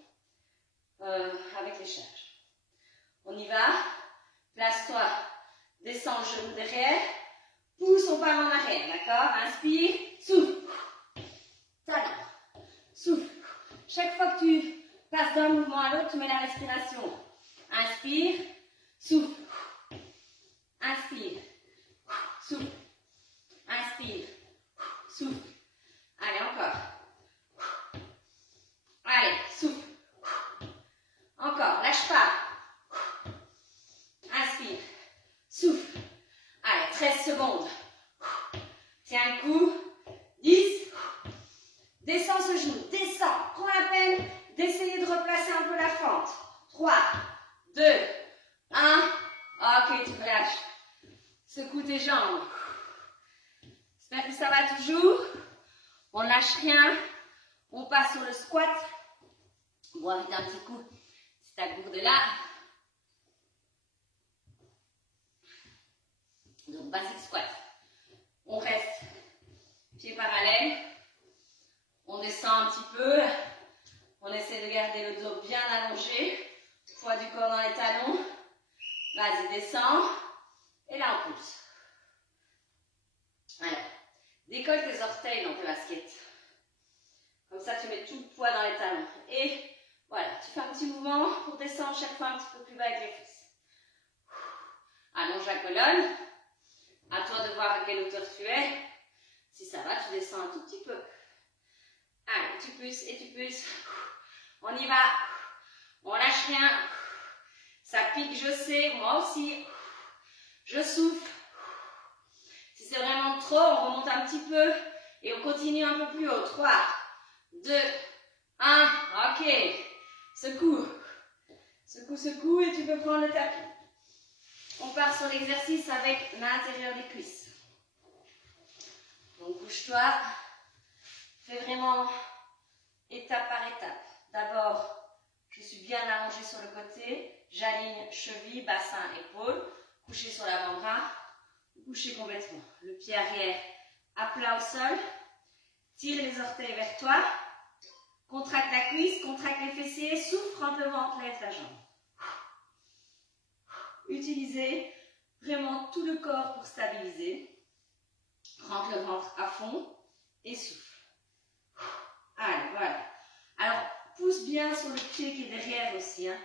avec les charges. On y va. Place-toi. Descends le genou derrière. Pousse, on part en arrière. D'accord? Inspire. Souffle. Talon. Souffle. Chaque fois que tu passes d'un mouvement à l'autre, tu mets la respiration. Inspire. Souffle. Inspire. Souffle. Inspire. Souffle. Allez, encore. Allez, souffle. Encore, lâche pas. Inspire. Souffle. Allez, 13 secondes. Tiens 3, 2, 1. Ok, tu relâches. Secoue tes jambes. J'espère que ça va toujours. On lâche rien. On passe sur le squat. Bon, avec un petit coup, c'est ta gourde là. Donc, basic squat. On reste pieds parallèles. On descend un petit peu. On essaie de garder le dos bien allongé. Poids du corps dans les talons. Vas-y, descends. Et là, on pousse. Alors, décolle tes orteils dans tes baskets. Comme ça, tu mets tout le poids dans les talons. Et voilà, tu fais un petit mouvement pour descendre chaque fois un petit peu plus bas avec les fesses. Allonge la colonne. À toi de voir à quelle hauteur tu es. Si ça va, tu descends un tout petit peu. Allez, tu pousses et tu pousses. On y va. On lâche rien. Ça pique, je sais. Moi aussi. Je souffle. Si c'est vraiment trop, on remonte un petit peu. Et on continue un peu plus haut. 3, 2, 1. Ok. Secoue. Secoue, secoue. Et tu peux prendre le tapis. On part sur l'exercice avec l'intérieur des cuisses. Donc, bouge-toi. Fais vraiment étape par étape. D'abord, je suis bien allongée sur le côté. J'aligne cheville, bassin, épaule. Couché sur l'avant-bras. Couché complètement. Le pied arrière à plat au sol. Tire les orteils vers toi. Contracte la cuisse, contracte les fessiers. Souffle, rentre le ventre, lève ta jambe. Utilisez vraiment tout le corps pour stabiliser. Rentre le ventre à fond et souffle. Allez, voilà. Alors, pousse bien sur le pied qui est derrière aussi. Hein.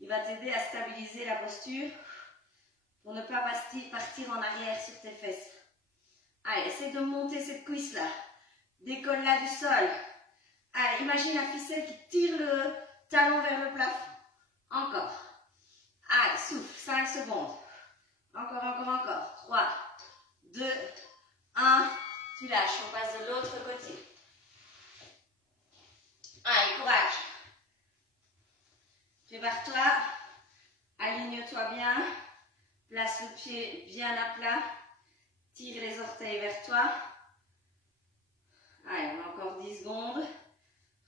Il va t'aider à stabiliser la posture pour ne pas partir en arrière sur tes fesses. Allez, essaie de monter cette cuisse-là. Décolle-la du sol. Allez, imagine la ficelle qui tire le talon vers le plafond. Encore. Allez, souffle. 5 secondes. Encore, encore, encore. 3, 2, 1. Tu lâches. On passe de l'autre côté. Allez, courage. Prépare-toi. Aligne-toi bien. Place le pied bien à plat. Tire les orteils vers toi. Allez, on a encore 10 secondes.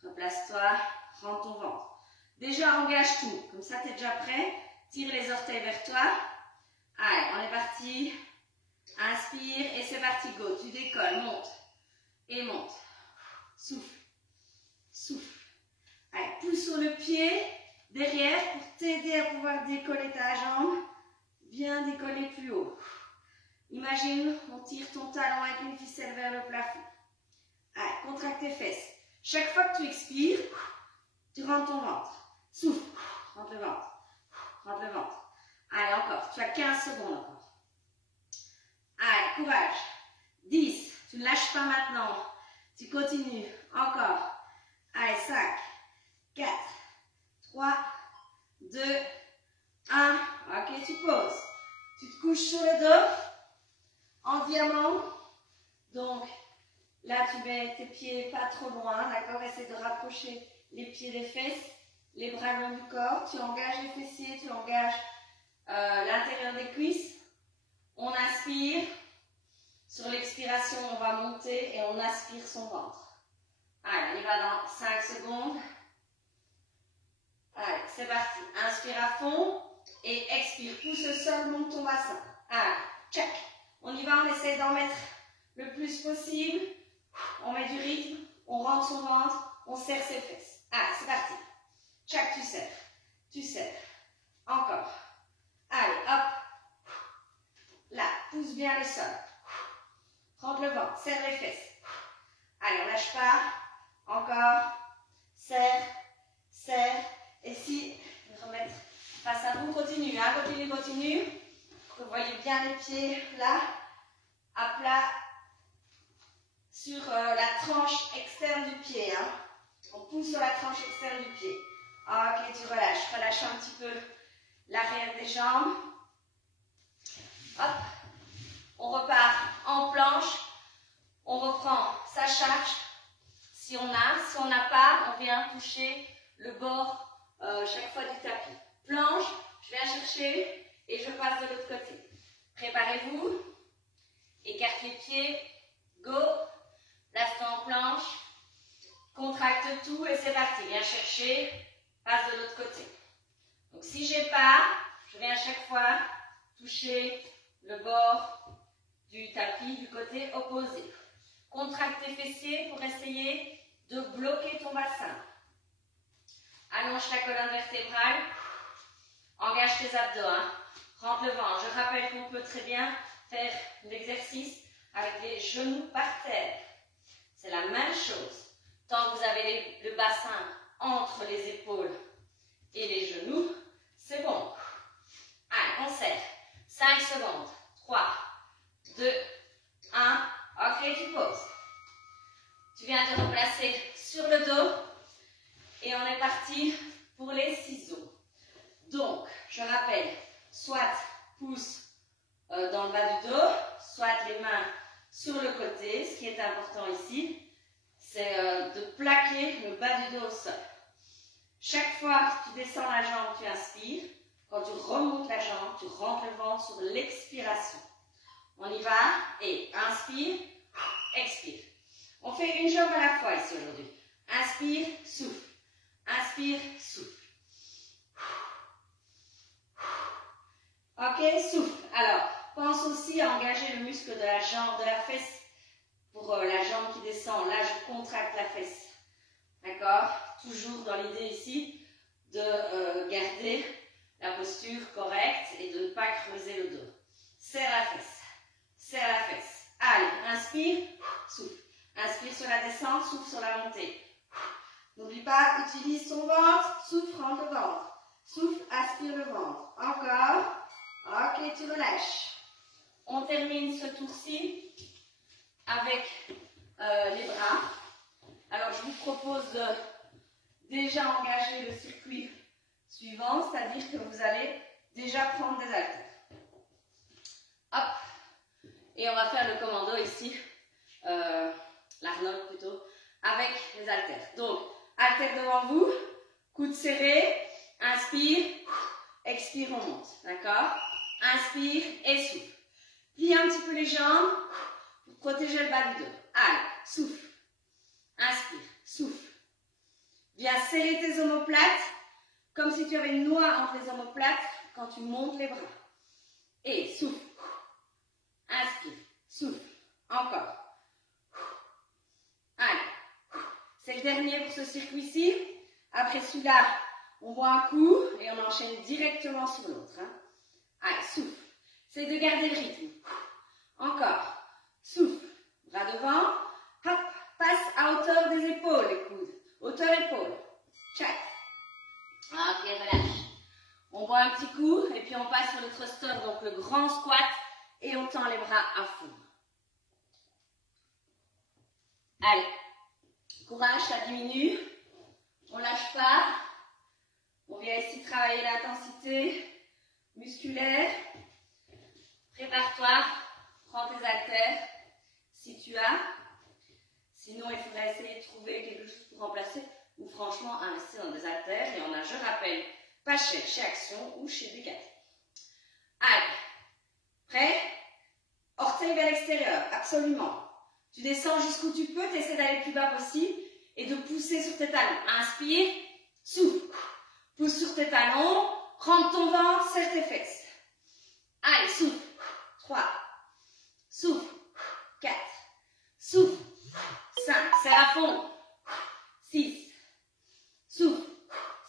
Replace-toi. Rends ton ventre. Déjà, engage tout. Comme ça, tu es déjà prêt. Tire les orteils vers toi. Allez, on est parti. Inspire et c'est parti. Go. Tu décolles. Monte. Et monte. Souffle. Souffle. Allez, pousse sur le pied derrière pour t'aider à pouvoir décoller ta jambe. Bien décoller plus haut. Imagine, on tire ton talon avec une ficelle vers le plafond. Allez, contracte tes fesses. Chaque fois que tu expires, tu rentres ton ventre. Souffle. Rentre le ventre. Rentre le ventre. Allez, encore. Tu as 15 secondes encore. Allez, courage. 10. Tu ne lâches pas maintenant. Tu continues. Encore. Allez, 5, 4, 3, 2, 1. Ok, tu poses. Tu te couches sur le dos en diamant. Donc, là, tu mets tes pieds pas trop loin. D'accord? Essaie de rapprocher les pieds des fesses, les bras le long du corps. Tu engages les fessiers, tu engages l'intérieur des cuisses. On inspire. Sur l'expiration, on va monter et on aspire son ventre. Allez, on y va dans 5 secondes. Allez, c'est parti. Inspire à fond et expire. Pousse le sol, monte ton bassin. Allez, check. On y va, on essaie d'en mettre le plus possible. On met du rythme, on rentre son ventre, on serre ses fesses. Allez, c'est parti. Check, tu serres. Tu serres. Encore. Allez, hop. Là, pousse bien le sol. Rentre le ventre, serre les fesses. Allez, on lâche pas. Encore. Serre, serre. Et si, remettre face à vous, continue, hein, continue, continue. Pour que vous voyez bien les pieds là, à plat, sur la tranche externe du pied. Hein. On pousse sur la tranche externe du pied. Ok, tu relâches. Relâche un petit peu l'arrière des jambes. Hop. On repart en planche. On reprend sa charge. Si on a, si on n'a pas, on vient toucher le bord chaque fois du tapis. chercher et je passe de l'autre côté. Préparez-vous. Écarte les pieds. Go. Place-toi en planche. Contracte tout et c'est parti. Viens chercher. Passe de l'autre côté. Donc si j'ai pas, je viens à chaque fois toucher le bord du tapis du côté opposé. Contracte tes fessiers pour essayer de bloquer ton bassin. Allonge ta colonne vertébrale. Engage tes abdos. Hein. Rentre le ventre. Je rappelle qu'on peut très bien faire l'exercice avec les genoux par terre. C'est la même chose. Tant que vous avez le bassin entre les épaules et les genoux, c'est bon. Allez, on serre. 5 secondes. 3, 2, 1. Ok, tu poses. Tu viens te replacer sur le dos. Et on est parti pour les ciseaux. Donc, je rappelle, soit pouce dans le bas du dos, soit les mains sur le côté. Ce qui est important ici, c'est de plaquer le bas du dos au sol. Chaque fois que tu descends la jambe, tu inspires. Quand tu remontes la jambe, tu rentres le ventre sur l'expiration. On y va et inspire, expire. On fait une jambe à la fois ici aujourd'hui. Inspire, souffle. Inspire, souffle. Ok, souffle. Alors, pense aussi à engager le muscle de la jambe, de la fesse. Pour la jambe qui descend, là je contracte la fesse. D'accord? Toujours dans l'idée ici de garder la posture correcte et de ne pas creuser le dos. Serre la fesse. Serre la fesse. Allez, inspire, souffle. Inspire sur la descente, souffle sur la montée. N'oublie pas, utilise ton ventre, souffle, rentre le ventre. Souffle, aspire le ventre. Encore. Ok, tu relâches. On termine ce tour-ci avec les bras. Alors, je vous propose de déjà engager le circuit suivant, c'est-à-dire que vous allez déjà prendre des haltères. Hop. Et on va faire le commando ici, l'Arnold plutôt, avec les haltères. Donc, haltères devant vous, coude serré, inspire, expire, on monte. D'accord? Inspire et souffle. Plie un petit peu les jambes pour protéger le bas du dos. Allez, souffle. Inspire, souffle. Viens serrer tes omoplates comme si tu avais une noix entre les omoplates quand tu montes les bras. Et souffle. Inspire, souffle. Encore. Allez. C'est le dernier pour ce circuit-ci. Après celui-là, on boit un coup et on enchaîne directement sur l'autre. Hein. Allez, souffle. C'est de garder le rythme. Encore. Souffle. Bras devant. Hop. Passe à hauteur des épaules, les coudes. Hauteur épaule. Check. Ok, relâche. On boit un petit coup et puis on passe sur le thruster, donc le grand squat, et on tend les bras à fond. Allez. Courage, ça diminue. On lâche pas. On vient ici travailler l'intensité musculaire. Prépare-toi. Prends tes haltères si tu as. Sinon, il faudrait essayer de trouver quelque chose pour remplacer ou franchement investir dans des haltères. Et on a, je rappelle, pas cher chez Action ou chez Decathlon. Allez. Prêt? Orteil vers l'extérieur, absolument. Tu descends jusqu'où tu peux, tu essaies d'aller le plus bas possible et de pousser sur tes talons. Inspire, souffle. Pousse sur tes talons, rentre ton ventre, serre tes fesses. Allez, souffle. 3. Souffle. 4. Souffle. 5. Serre à fond. 6. Souffle.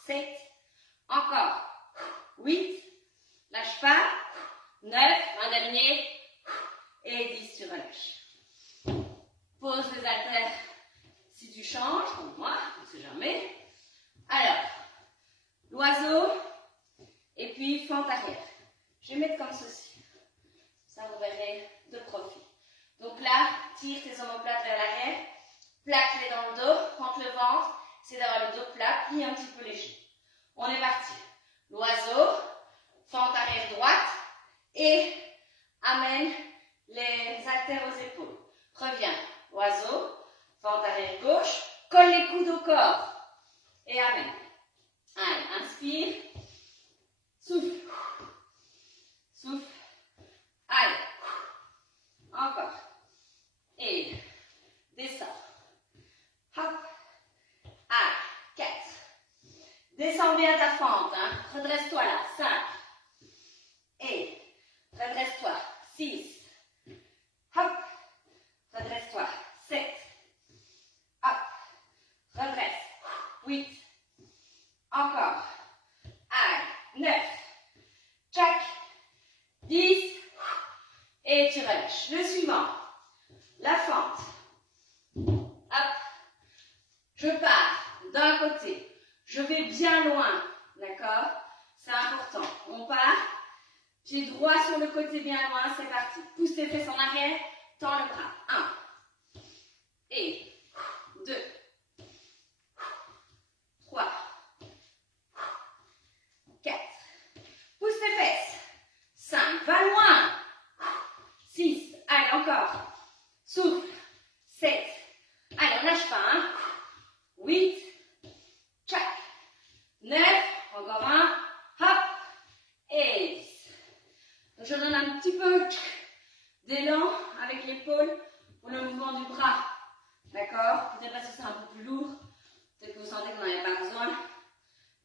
7. Encore. 8. Lâche pas. 9. Un dernier. Et 10, tu relâches. Pose les haltères si tu changes, comme moi, on ne sait jamais. Alors, l'oiseau, et puis fente arrière. Je vais mettre comme ceci. Ça, vous verrez de profil. Donc là, tire tes omoplates vers l'arrière, plaque-les dans le dos, rentre le ventre, c'est d'avoir le dos plat, plie un petit peu les genoux. On est parti. L'oiseau, fente arrière droite, et amène les haltères aux épaules. Reviens. Oiseau, fente arrière gauche, colle les coudes au corps et amène. Allez, inspire, souffle, Descends bien ta fente. Hein. Redresse-toi là. 5. Et redresse-toi. 6. Hop. Redresse-toi. 7. Hop. Redresse. 8. Encore. Allez. 9. Tchac. 10. Et tu relâches. Le suivant. La fente. Hop. Je pars d'un côté. Je vais bien loin. D'accord? C'est important. On part. Pied droit sur le côté bien loin. C'est parti. Pousse tes fesses en arrière. Tends le bras. 1. Et 2. 3. 4. Pousse tes fesses. 5. Va loin. 6. Allez, encore. Souffle. 7. Allez, on lâche pas. Hein? 8. Tchac. 9. Encore un. Hop. Et 10. Donc, je donne un petit peu d'élan avec l'épaule pour le mouvement du bras. D'accord? Peut-être parce que c'est un peu plus lourd. Peut-être que vous sentez que vous n'en avez pas besoin.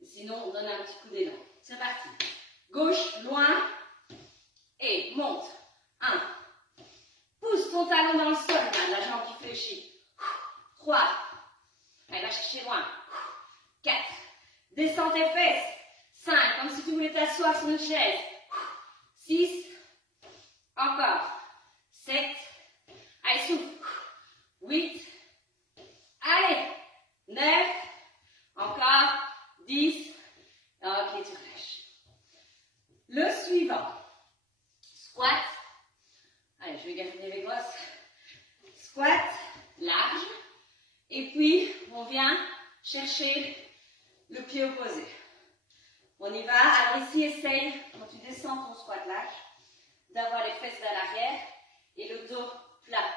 Sinon, on donne un petit coup d'élan. C'est parti. Gauche, loin. Et monte. 1. Pousse ton talon dans le sol, là, la jambe qui fléchit. 3. Allez, va chercher loin. 4. Descends tes fesses. 5. Comme si tu voulais t'asseoir sur une chaise. 6. Encore. 7. Allez, souffle. 8. Allez. 9. Encore. 10. Ok, tu relâches. Le suivant. Squat. Allez, je vais garder les grosses. Squat, large. Et puis, on vient chercher le pied opposé. On y va. Alors ici, essaye, quand tu descends ton squat large, d'avoir les fesses vers l'arrière et le dos plat.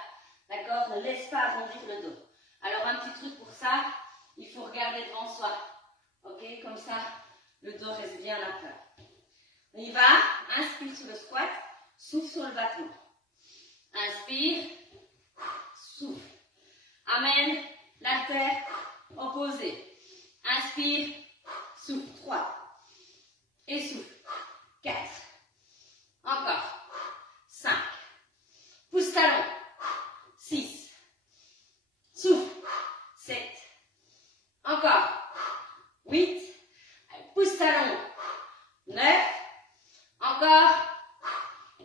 D'accord? Ne laisse pas arrondir le dos. Alors, un petit truc pour ça, il faut regarder devant soi. Ok? Comme ça, le dos reste bien à plat. On y va. Inspire sur le squat. Souffle sur le battement. Inspire. Souffle. Amène l'haltère opposée. Inspire. Souffle. 3. Et souffle. 4. Encore. 5. Pousse talon. 6. Souffle. 7. Encore. 8. Allez, pousse talon. 9. Encore.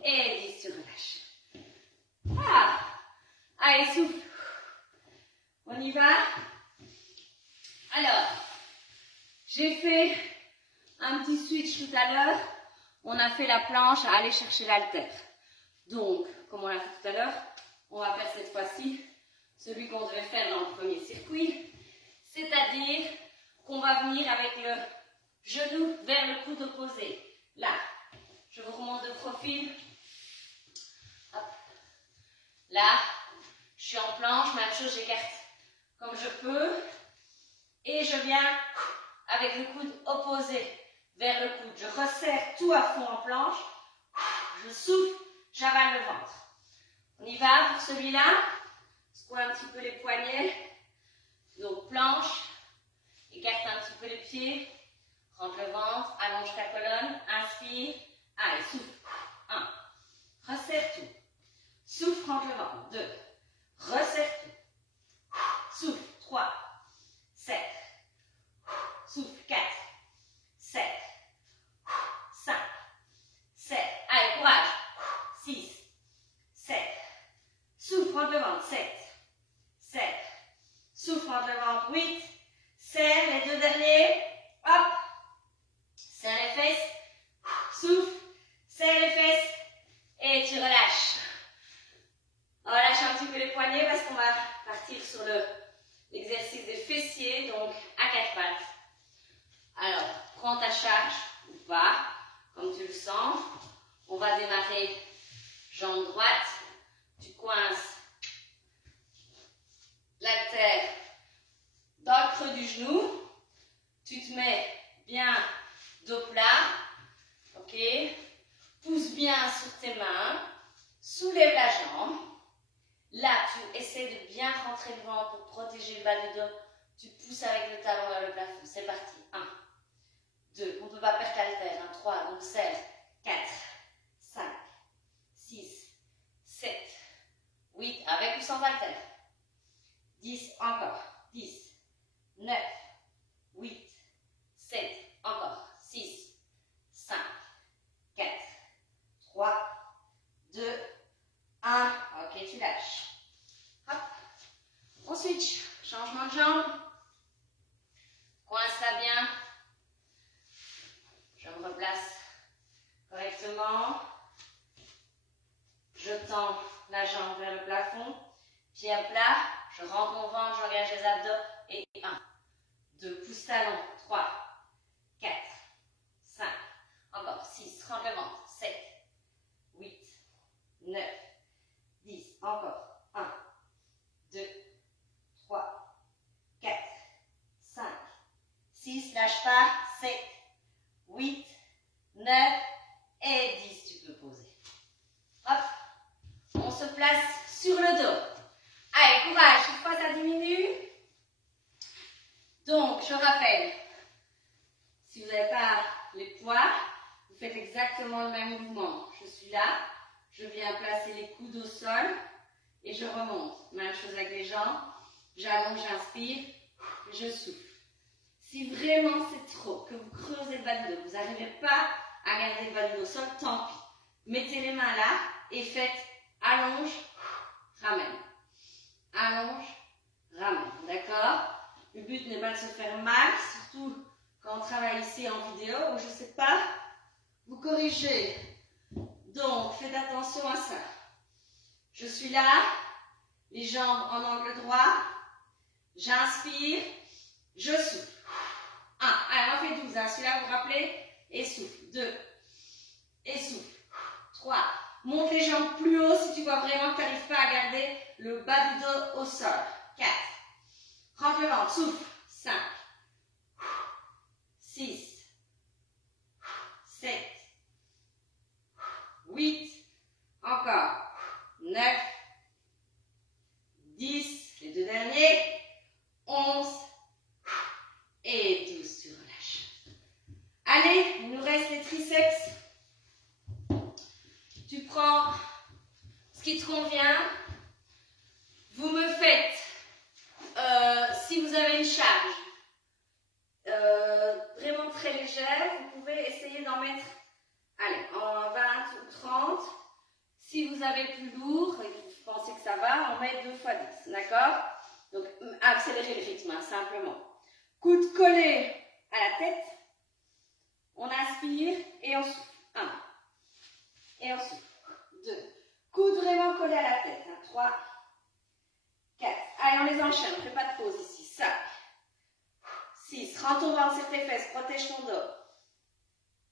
Et 10. Tu relâches. Ah. Allez, souffle. On y va. Alors, j'ai fait un petit switch tout à l'heure. On a fait la planche à aller chercher l'haltère. Donc, comme on l'a fait tout à l'heure, on va faire cette fois-ci celui qu'on devait faire dans le premier circuit. C'est-à-dire qu'on va venir avec le genou vers le coude opposé. Là, je vous remonte de profil. Hop. Là, je suis en planche, même chose, j'écarte comme je peux. Et je viens avec le coude opposé vers le coude. Je resserre tout à fond en planche. Je souffle, j'avale le ventre. On y va pour celui-là. Secoue un petit peu les poignets. Donc planche. Écarte un petit peu les pieds. Rentre le ventre. Allonge ta colonne. Inspire. Allez, souffle. 1. Resserre tout. Souffle, rentre le ventre. 2. Resserre tout. Souffle. 3. 7. Souffle. 4. 7. 5. 7. Allez, courage. 6. 7. Souffle, rentre le ventre. 7. 7. Souffle, rentre le ventre. 8. Serre les deux derniers. Hop. Serre les fesses. Souffle. Serre les fesses. Et tu relâches. On relâche un petit peu les poignets parce qu'on va partir sur l'exercice des fessiers, donc à 4 pattes. Alors, prends ta charge ou pas, comme tu le sens. On va démarrer jambe droite. Tu coinces l'haltère dans le creux du genou. Tu te mets bien dos plat. Ok. Pousse bien sur tes mains. Soulève la jambe. Là, tu essaies de bien rentrer le ventre pour protéger le bas du dos. Tu pousses avec le talon vers le plafond. C'est parti. 1, Donc serre. 4, 5, 6, 7, 8, avec ou sans haltère. 10, encore. 10, 9, 8, 7, encore. 6, 5, 4, 3, 2, 1. Ok, tu lâches. Hop. On switch. Changement de jambe. Coince-la bien. Je me replace correctement. Je tends la jambe vers le plafond. Pied à plat. Je rentre mon ventre, j'engage les abdos. Et 1, 2, pouce talon. 3, 4, 5. Encore. 6, rentre le ventre. 7, 8, 9, 10. Encore. 1, 2, 3, 4, 5, 6. Lâche pas. 7, 8, 9 et 10. Tu peux poser. Hop. On se place sur le dos. Allez, courage. Chaque fois, ça diminue. Donc, je rappelle, si vous n'avez pas les poids, vous faites exactement le même mouvement. Je suis là. Je viens placer les coudes au sol et je remonte. Même chose avec les jambes. J'allonge, j'inspire, je souffle. Si vraiment c'est trop, que vous creusez le bas du dos, vous n'arrivez pas à garder le bas du dos au sol, tant pis. Mettez les mains là et faites allonge, ramène. Allonge, ramène. D'accord? Le but n'est pas de se faire mal, surtout quand on travaille ici en vidéo, ou je ne sais pas, vous corrigez. Donc, faites attention à ça. Je suis là, les jambes en angle droit, j'inspire, je souffle. 1, allez, on fait 12, hein. Celui-là, vous vous rappelez, et souffle. 2, et souffle. 3, monte les jambes plus haut si tu vois vraiment que tu n'arrives pas à garder le bas du dos au sol. 4, rentre le ventre, souffle. 5, 6, 7, 8, encore. 9, 10, les deux derniers, 11 et 12, tu relâches. Allez, il nous reste les triceps. Tu prends ce qui te convient. Vous me faites, si vous avez une charge vraiment très légère, vous pouvez essayer d'en mettre, allez, en 20 ou 30. Si vous avez plus lourd et que vous pensez que ça va, on met 2 fois 10, d'accord? Donc, accélérez le rythme, hein, simplement. Coude collé à la tête. On inspire et on souffle. 1. Et on souffle. 2. Coude vraiment collé à la tête. 3, 4. Allez, on les enchaîne. On ne fait pas de pause ici. 5, 6. Rentre ton ventre sur tes fesses. Protège ton dos.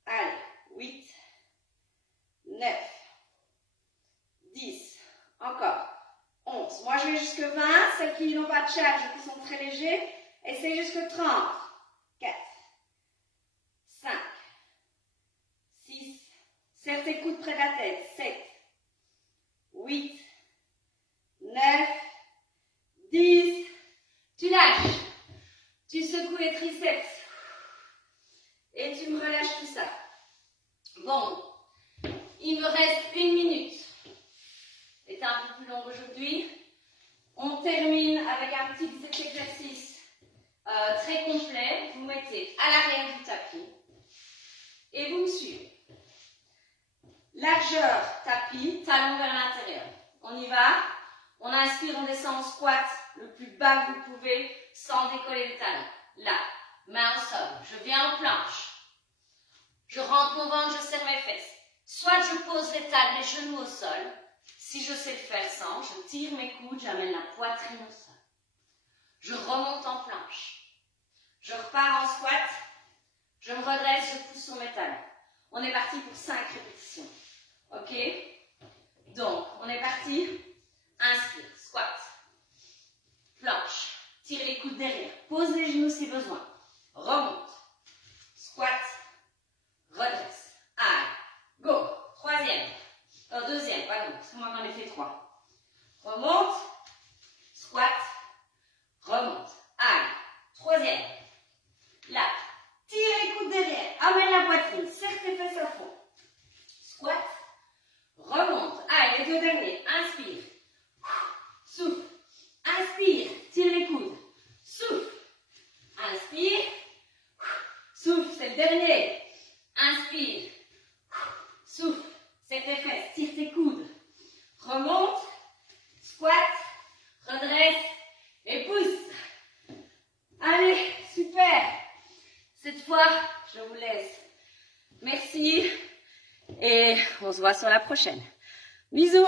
Allez. 8, 9, 10. Encore. 11. Moi, je vais jusque 20. Celles qui n'ont pas de charge, qui sont très légers, essayez jusque 30. 4, 5, 6. Serre tes coudes près de la tête. 7, 8, 9, 10. Tu lâches. Tu secoues les triceps. Et tu me relâches tout ça. Bon. Il me reste 1 minute. C'est un peu plus long aujourd'hui. On termine avec un petit exercice très complet. Vous mettez à l'arrière du tapis et vous me suivez. Largeur tapis, talon vers l'intérieur. On y va. On inspire, on descend en squat le plus bas que vous pouvez sans décoller les talons. Là, main au sol. Je viens en planche. Je rentre mon ventre, je serre mes fesses. Soit je pose les genoux au sol. Si je sais le faire sans, je tire mes coudes, j'amène la poitrine au sol. Je remonte en planche. Je repars en squat. Je me redresse, je pousse sur mes talons. On est parti pour 5 répétitions. Ok? Donc, on est parti. Inspire, squat. Planche. Tire les coudes derrière. Pose les genoux si besoin. Remonte. Squat. Redresse. Allez. Go. Troisième. Deuxième, pardon. Parce que moi j'en ai fait 3. Remonte. Squat. Remonte. Allez. Troisième. Là. Tire les coudes derrière. Amène la poitrine. Serre tes fesses à fond. vous laisse. Merci et on se voit sur la prochaine. Bisous!